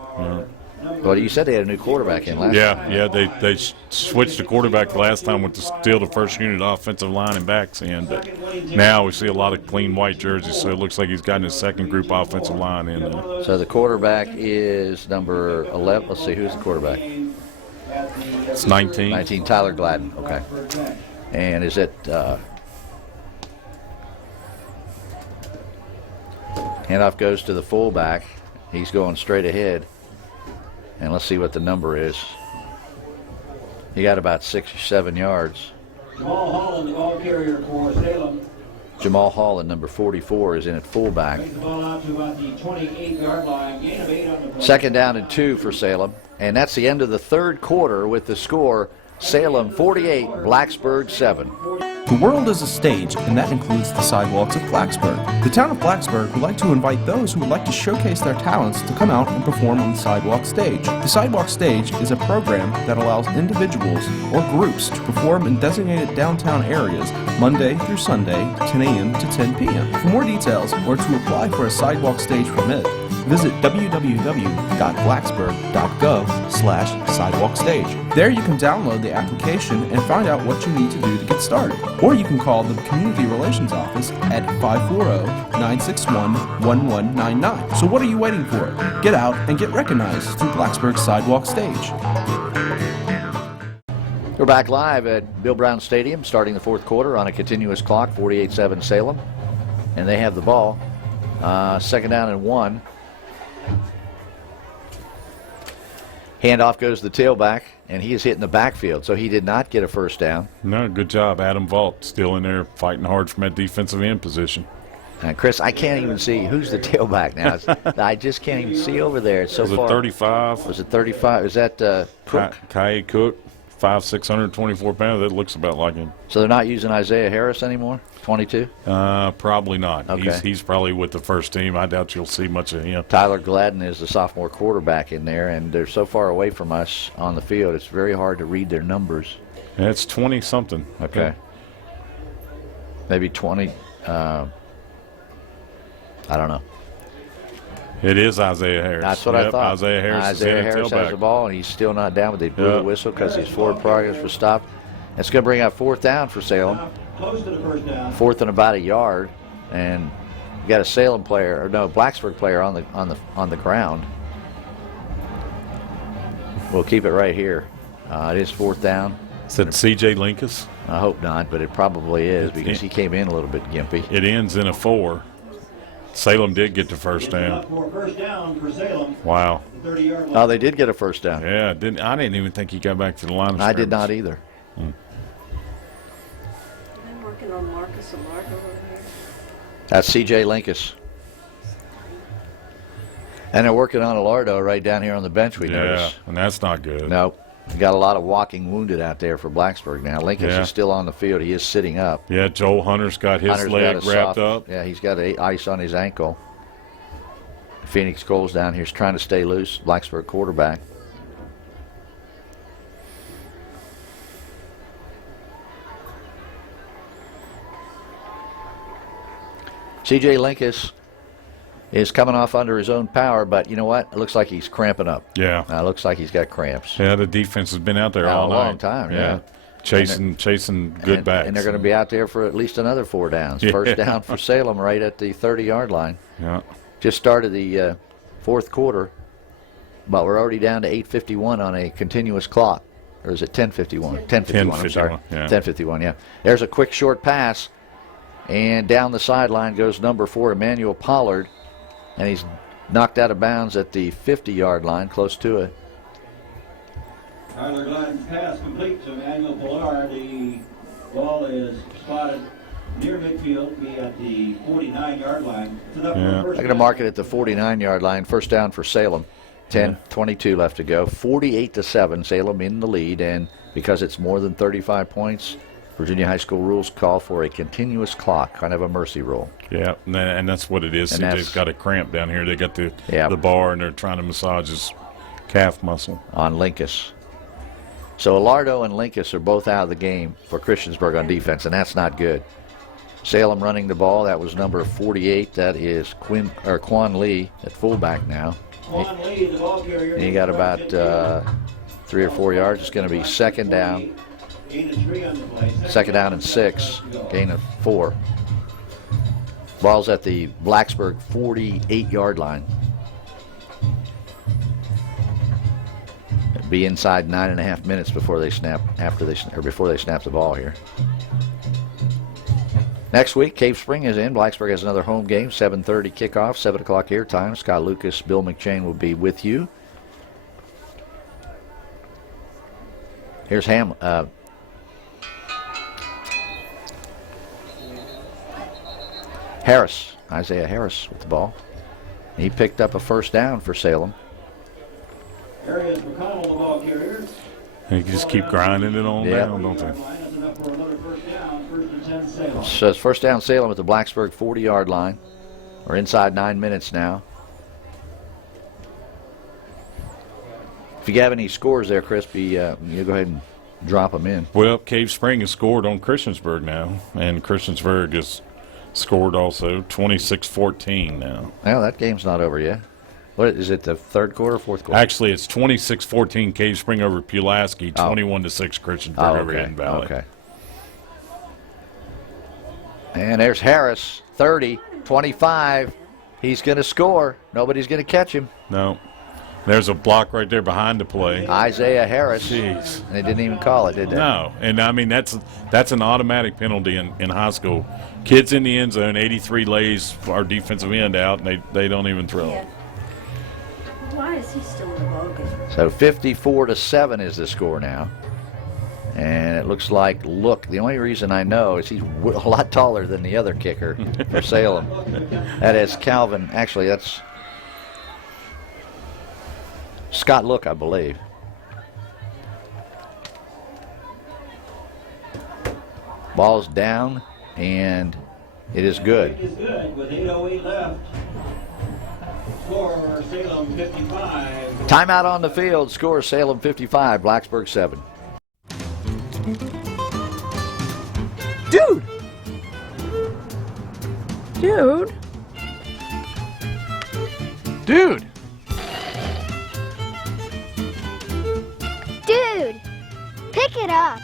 Well, you said they had a new quarterback in last time. Yeah, they switched the quarterback last time with still the first unit offensive line and backs in. But now we see a lot of clean white jerseys, so it looks like he's gotten his 2nd group offensive line in. So the quarterback is number 11. Let's see, who's the quarterback? It's 19. 19, Tyler Gladden. Okay. And is it handoff goes to the fullback. He's going straight ahead. And let's see what the number is. He got about 6 or 7 yards. Jamal Holland, the ball carrier for Salem. Jamal Holland, number 44, is in at fullback. Brings the ball out to about the 28-yard line. Gain of 8 on the play. 2nd down and 2 for Salem. And that's the end of the 3rd quarter with the score, Salem 48, Blacksburg 7. The world is a stage, and that includes the sidewalks of Blacksburg. The town of Blacksburg would like to invite those who would like to showcase their talents to come out and perform on the sidewalk stage. The sidewalk stage is a program that allows individuals or groups to perform in designated downtown areas Monday through Sunday, 10 a.m. to 10 p.m. For more details or to apply for a sidewalk stage permit, visit www.blacksburg.gov/sidewalkstage. There you can download the application and find out what you need to do to get started. Or you can call the Community Relations Office at 540-961-1199. So what are you waiting for? Get out and get recognized through Blacksburg's Sidewalk Stage. We're back live at Bill Brown Stadium, starting the 4th quarter on a continuous clock, 48-7 Salem. And they have the ball. 2nd down and 1. Handoff goes to the tailback, and he is hitting the backfield, so he did not get a 1st down. No, good job. Adam Vault still in there fighting hard from that defensive end position. Chris, I can't even see who's the tailback now. I just can't even see over there. It's so far. Was it 35? Was it 35? Is that Cook? Kai Cook, 5'6", 124 pounds. That looks about like him. So they're not using Isaiah Harris anymore? 22? Probably not. Okay. He's probably with the first team. I doubt you'll see much of him. Tyler Gladden is the sophomore quarterback in there, and they're so far away from us on the field, it's very hard to read their numbers. Yeah, it's 20-something. Okay. Maybe 20. I don't know. It is Isaiah Harris. That's what I thought. Isaiah Harris has the ball, and he's still not down, but they blew the whistle because his forward progress was stopped. It's going to bring up 4th down for Salem. Close to the 1st down. 4th and about a yard, and you got a Salem player, or no, Blacksburg player on the ground. We'll keep it right here. It is 4th down. Is that C.J. Linkus? I hope not, but it probably is because he came in a little bit gimpy. It ends in a 4. Salem did get the first down. First down for Salem. Wow. Oh, they did get a first down. Yeah, I didn't even think he got back to the line of I scrimmage. did not either. I'm working on Marcus and Mark over here. That's C.J. Linkus. And they're working on Alardo right down here on the bench, we notice. And that's not good. Nope. Got a lot of walking wounded out there for Blacksburg now. Linkus is still on the field. He is sitting up. Yeah, Joel Hunter's got his leg wrapped up. Yeah, he's got ice on his ankle. Phoenix Cole's down here trying to stay loose. Blacksburg quarterback. C.J. Linkus is coming off under his own power, but you know what? It looks like he's cramping up. Yeah. It looks like he's got cramps. Yeah, the defense has been out there all night. A long time, yeah. Chasing good backs. And they're going to be out there for at least another 4 downs. Yeah. First down for Salem right at the 30-yard line. Yeah. Just started the fourth quarter, but we're already down to 8:51 on a continuous clock. Or is it 10:51? 10:51, I'm sorry. Yeah. 10:51, yeah. There's a quick short pass, and down the sideline goes number 4, Emmanuel Pollard, and he's knocked out of bounds at the 50-yard line, close to it. Tyler Gladden's pass complete to Emmanuel Pollard. The ball is spotted near midfield, be at the 49-yard line. They're going to mark it at the 49-yard line. First down for Salem. 10:22 left to go. 48-7, Salem in the lead, and because it's more than 35 points, Virginia high school rules call for a continuous clock, kind of a mercy rule. Yeah, and that's what it is. CJ's got a cramp down here. They got the bar, and they're trying to massage his calf muscle. On Linkus. So Alardo and Linkus are both out of the game for Christiansburg on defense, and that's not good. Salem running the ball. That was number 48. That is Quan Lee at fullback now. Quan Lee, the ball carrier. He got about 3 or 4 yards. It's going to be second down. Second down and 6. Gain of 4. Ball's at the Blacksburg 48-yard line. It'll be inside 9.5 minutes before they snap before they snap the ball here. Next week, Cave Spring is in. Blacksburg has another home game, 7:30 kickoff, 7 o'clock airtime. Scott Lucas, Bill McChain will be with you. Here's Harris, Isaiah Harris with the ball. He picked up a first down for Salem. Arias McConnell, the ball carrier. They just keep grinding it on down, don't they? So it's first down Salem at the Blacksburg 40-yard line. We're inside 9 minutes now. If you have any scores there, Chris, you go ahead and drop them in. Well, Cave Spring has scored on Christiansburg now, and Christiansburg has scored also 26-14 now. Well, that game's not over yet. What is it, the third quarter or fourth quarter? Actually, it's 26-14 Cave Spring over Pulaski, 21-6 Christiansburg over Hidden Valley. Okay. And there's Harris, 30, 25. He's going to score. Nobody's going to catch him. No. There's a block right there behind the play. Isaiah Harris. Jeez. And they didn't even call it, did they? No. And, I mean, that's an automatic penalty in high school. Kids in the end zone, 83 lays our defensive end out, and they don't even throw it. Why is he still in the ballgame? So 54-7 is the score now. And it looks like, the only reason I know is he's a lot taller than the other kicker for Salem. That is Calvin. Actually, that's Scott Look, I believe. Ball's down, and it is good. It is good with 8:08 left. Score Salem 55. Timeout on the field. Score Salem 55, Blacksburg 7. Dude! Dude! Dude! Dude! Pick it up!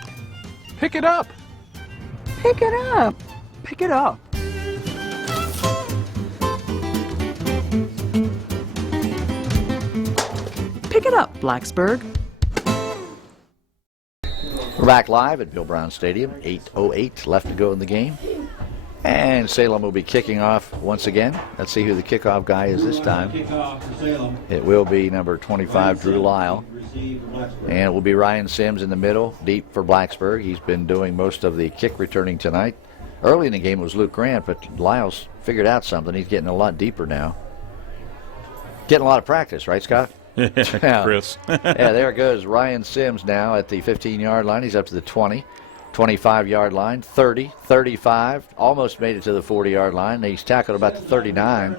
Pick it up! Pick it up! Pick it up! Pick it up, Blacksburg. We're back live at Bill Brown Stadium. 8:08 left to go in the game. And Salem will be kicking off once again. Let's see who the kickoff guy is this time. It will be number 25, Drew Lyle. And it will be Ryan Sims in the middle, deep for Blacksburg. He's been doing most of the kick returning tonight. Early in the game it was Luke Grant, but Lyle's figured out something. He's getting a lot deeper now. Getting a lot of practice, right, Scott? Yeah, Chris. Yeah, there goes Ryan Sims now at the 15-yard line. He's up to the 20, 25-yard line, 30, 35, almost made it to the 40-yard line. He's tackled about the 39.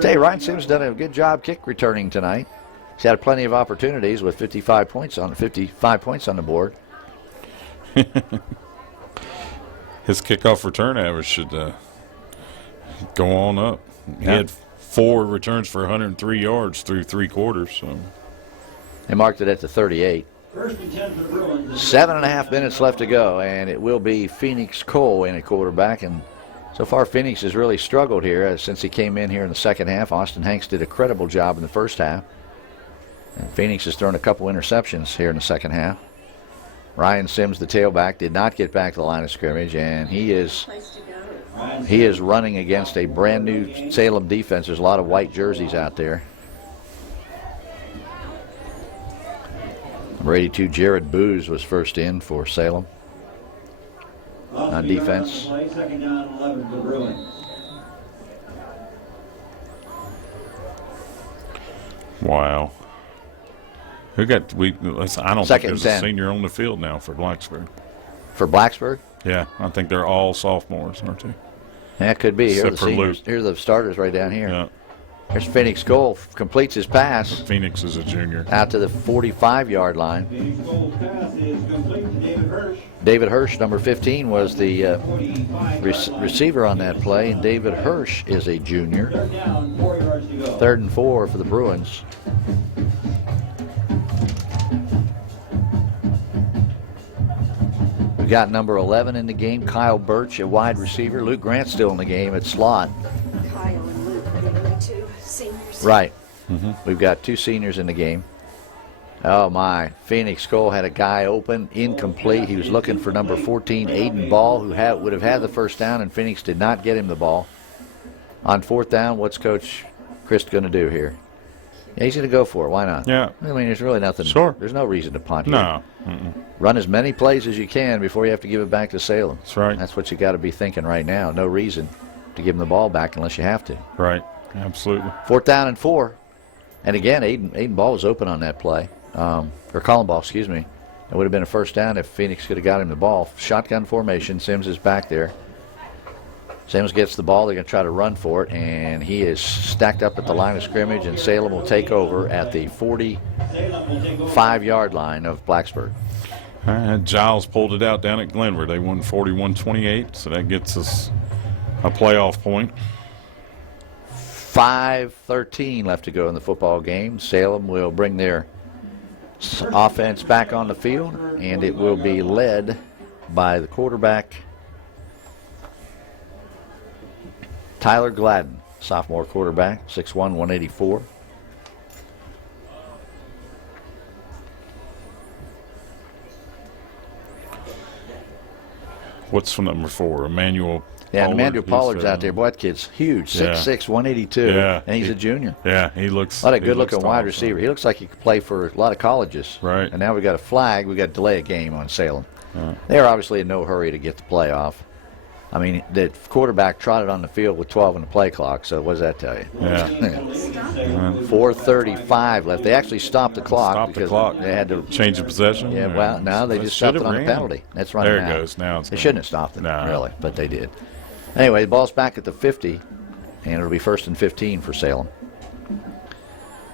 Tell you, Ryan Sims done a good job kick returning tonight. He's had plenty of opportunities with 55 points on the board. His kickoff return average should go on up. He Yeah. had 4 returns for 103 yards through 3 quarters. So They marked it at the 38. 7.5 minutes left to go, and it will be Phoenix Cole in at quarterback. And so far, Phoenix has really struggled here since he came in here in the second half. Austin Hanks did a credible job in the first half. And Phoenix has thrown a couple interceptions here in the second half. Ryan Sims, the tailback, did not get back to the line of scrimmage, and he is running against a brand new Salem defense. There's a lot of white jerseys out there. Number 82, Jared Booz, was first in for Salem on defense. Second down, 11 for Bruins. wow. Who got I don't Second think there's and 10. a senior on the field now for Blacksburg. For Blacksburg? Yeah, I think they're all sophomores, aren't they? Yeah, it could be. Here are the Except for seniors. Luke. Here are the starters right down here. Yeah. There's Phoenix Cole, completes his pass Phoenix is a junior. out to the 45-yard line. Phoenix Cole's pass is complete to David Hirsch. David Hirsch, number 15, was the receiver on that play, and David Hirsch is a junior. Third down, 4 yards to go. 3rd and 4 for the Bruins. We got number 11 in the game, Kyle Birch, a wide receiver. Luke Grant still in the game at slot. Kyle and Luke are the only 2 seniors. Right. Mm-hmm. We've got 2 seniors in the game. Oh, my. Phoenix Cole had a guy open, incomplete. He was looking for number 14, Aiden Ball, who would have had the first down, and Phoenix did not get him the ball. On 4th down, what's Coach Chris going to do here? Yeah, he's going to go for it. Why not? Yeah. I mean, there's really nothing. Sure. There's no reason to punt. No. Here. Run as many plays as you can before you have to give it back to Salem. That's right. That's what you got to be thinking right now. No reason to give him the ball back unless you have to. Right. Absolutely. 4th down and 4. And again, Aiden Ball was open on that play. Or Colin Ball, excuse me. It would have been a first down if Phoenix could have got him the ball. Shotgun formation. Sims is back there. Sims gets the ball. They're going to try to run for it, and he is stacked up at the line of scrimmage, and Salem will take over at the 45-yard line of Blacksburg. Giles pulled it out down at Glenwood. They won 41-28, so that gets us a playoff point. 5:13 left to go in the football game. Salem will bring their offense back on the field, and it will be led by the quarterback, Tyler Gladden, sophomore quarterback, 6'1", 184. What's for number 4? Emmanuel Yeah, and Pollard. Emmanuel Pollard's He's, out there. Boy, that kid's huge, Yeah. 6'6", 182, Yeah. and he's a junior. Yeah, he looks. What a he good-looking looks wide tall, receiver. He looks like he could play for a lot of colleges. Right. And now we got a flag. We got to delay a game on Salem. Right. They're obviously in no hurry to get the play off. I mean, the quarterback trotted on the field with 12 on the play clock, so what does that tell you? Yeah. 4:35 left. They actually stopped the clock Stop the because clock. they had to Change of possession. Yeah, well, no, they just stopped it on a penalty. That's running There it out. goes. Now it's They gone. shouldn't have stopped it, No. really, but they did. Anyway, the ball's back at the 50, and it'll be 1st and 15 for Salem.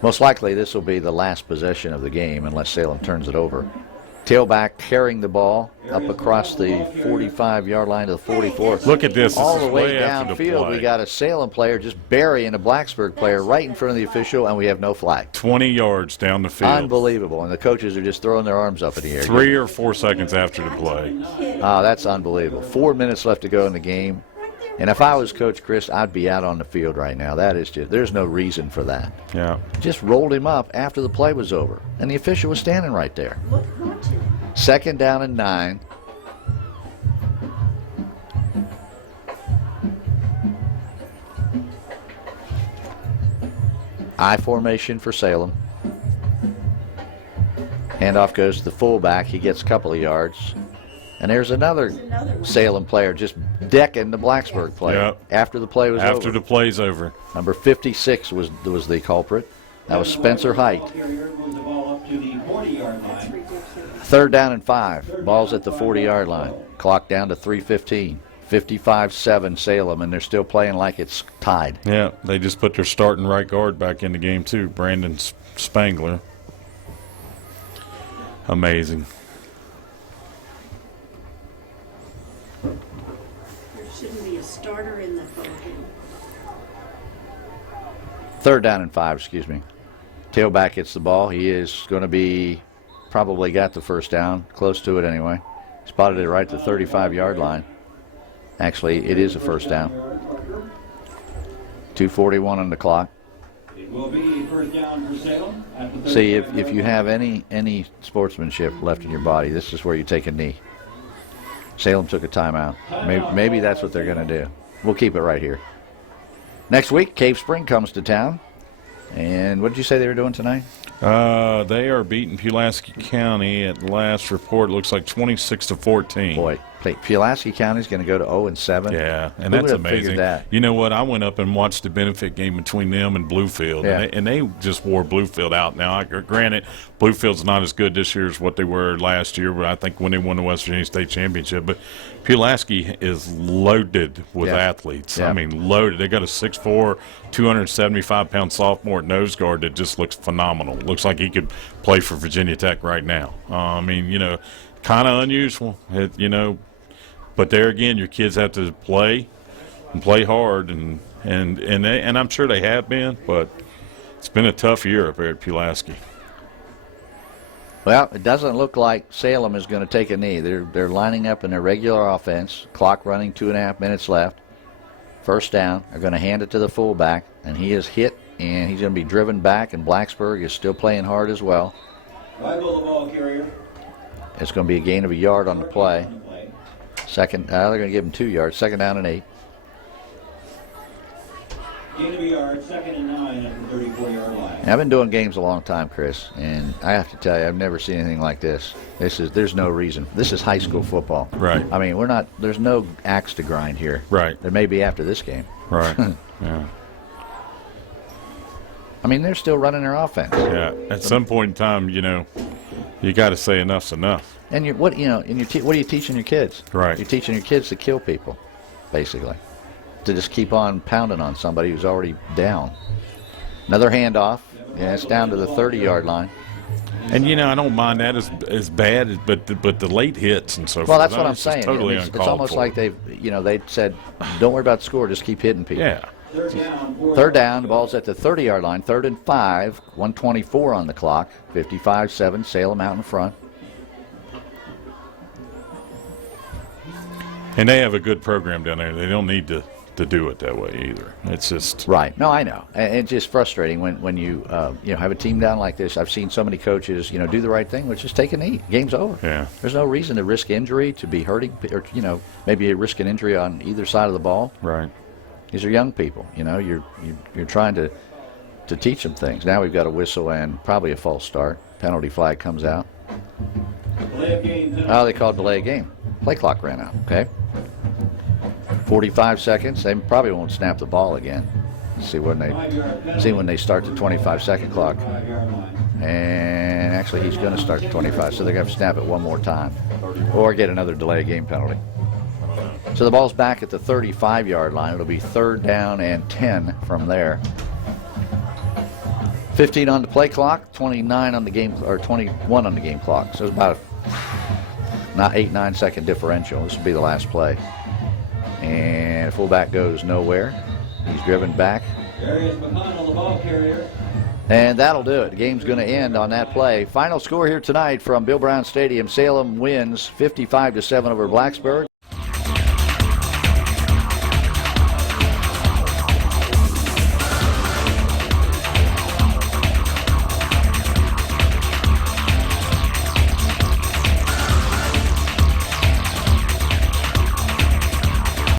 Most likely, this will be the last possession of the game unless Salem turns it over. Tailback carrying the ball up across the 45-yard line to the 44. Look at this. All This the is way way after the downfield, play. we got a Salem player just burying a Blacksburg player right in front of the official, and we have no flag. 20 yards down the field. Unbelievable. And the coaches are just throwing their arms up in the air. 3 or 4 seconds after the play. Oh, that's unbelievable. 4 minutes left to go in the game. And if I was Coach Chris, I'd be out on the field right now. That is just, there's no reason for that. Yeah. Just rolled him up after the play was over. And the official was standing right there. 2nd down and 9. I formation for Salem. Handoff goes to the fullback. He gets a couple of yards. And there's another Salem player just decking the Blacksburg player Yep. after the play was over. After the play's over. Number 56 was the culprit. That was Spencer Height. 3rd down and 5. Ball's at the 40-yard line. Clock down to 3:15. 55-7 Salem, and they're still playing like it's tied. Yeah, they just put their starting right guard back in the game too, Brandon Spangler. Amazing. There shouldn't be a starter in that ball game. 3rd down and 5, excuse me. Tailback gets the ball. He is going to be probably got the first down, close to it anyway. Spotted it right at the 35-yard line. Actually, it is a first down. 2:41 on the clock. It will be first down for Salem. See, if you have any sportsmanship left in your body, this is where you take a knee. Salem took a timeout. Maybe that's what they're going to do. We'll keep it right here. Next week, Cave Spring comes to town. And what did you say they were doing tonight? They are beating Pulaski County at last report. Looks like 26-14. Boy, Pulaski County's going to go to 0-7. Yeah, and Who that's would have figured amazing. that? You know what? I went up and watched the benefit game between them and Bluefield, Yeah. and they just wore Bluefield out. Now, granted, Bluefield's not as good this year as what they were last year, but I think when they won the West Virginia State Championship. But Pulaski is loaded with athletes. Yeah. I mean, loaded. They got a 6'4", 275-pound sophomore at nose guard that just looks phenomenal. Looks like he could play for Virginia Tech right now. I mean, you know, kind of unusual, but there again, your kids have to play and play hard, and I'm sure they have been, but it's been a tough year up there at Pulaski. Well, it doesn't look like Salem is going to take a knee. They're lining up in their regular offense. Clock running, 2.5 minutes left. First down. They're going to hand it to the fullback, and he is hit, and he's going to be driven back, and Blacksburg is still playing hard as well. Rival the ball carrier. It's going to be a gain of a yard on the play. They're going to give him 2 yards. 2nd down and 8. Gain of a yard, 2nd and 9 at the 34-yard line. I've been doing games a long time, Chris, and I have to tell you, I've never seen anything like this. There's no reason. This is high school football. Right. I mean, there's no axe to grind here. Right. There may be after this game. Right. Yeah. I mean, they're still running their offense. Yeah. At some point in time, you got to say enough's enough. And what are you teaching your kids? Right. You're teaching your kids to kill people, basically, to just keep on pounding on somebody who's already down. Another handoff. Yeah, it's down to the 30-yard line. And I don't mind that as bad, but the late hits and so forth. Well, that's what I'm saying. Totally it's uncalled almost for. like they said, don't worry about the score, just keep hitting people. Yeah. Third down, the ball's at the 30-yard line. 3rd and 5, 124 on the clock. 55-7, Salem out in front. And they have a good program down there. They don't need to do it that way either. It's just right. No, I know. And it's just frustrating when you have a team down like this. I've seen so many coaches do the right thing, which is take a knee. Game's over. Yeah. There's no reason to risk injury, to be hurting, or maybe risk an injury on either side of the ball. Right. These are young people. You're trying to teach them things. Now we've got a whistle and probably a false start. Penalty flag comes out. Oh, they called delay of game. Play clock ran out. Okay. 45 seconds. They probably won't snap the ball again. See when they start the 25-second clock. And actually, he's going to start the 25, so they're going to snap it one more time, or get another delay of game penalty. So the ball's back at the 35-yard line. It'll be 3rd down and 10 from there. 15 on the play clock, 29 on the game, or 21 on the game clock. So it's about not 8-9 second differential. This will be the last play. And fullback goes nowhere. He's driven back. Darius McConnell, the ball carrier. And that'll do it. The game's going to end on that play. Final score here tonight from Bill Brown Stadium. Salem wins 55-7 over Blacksburg.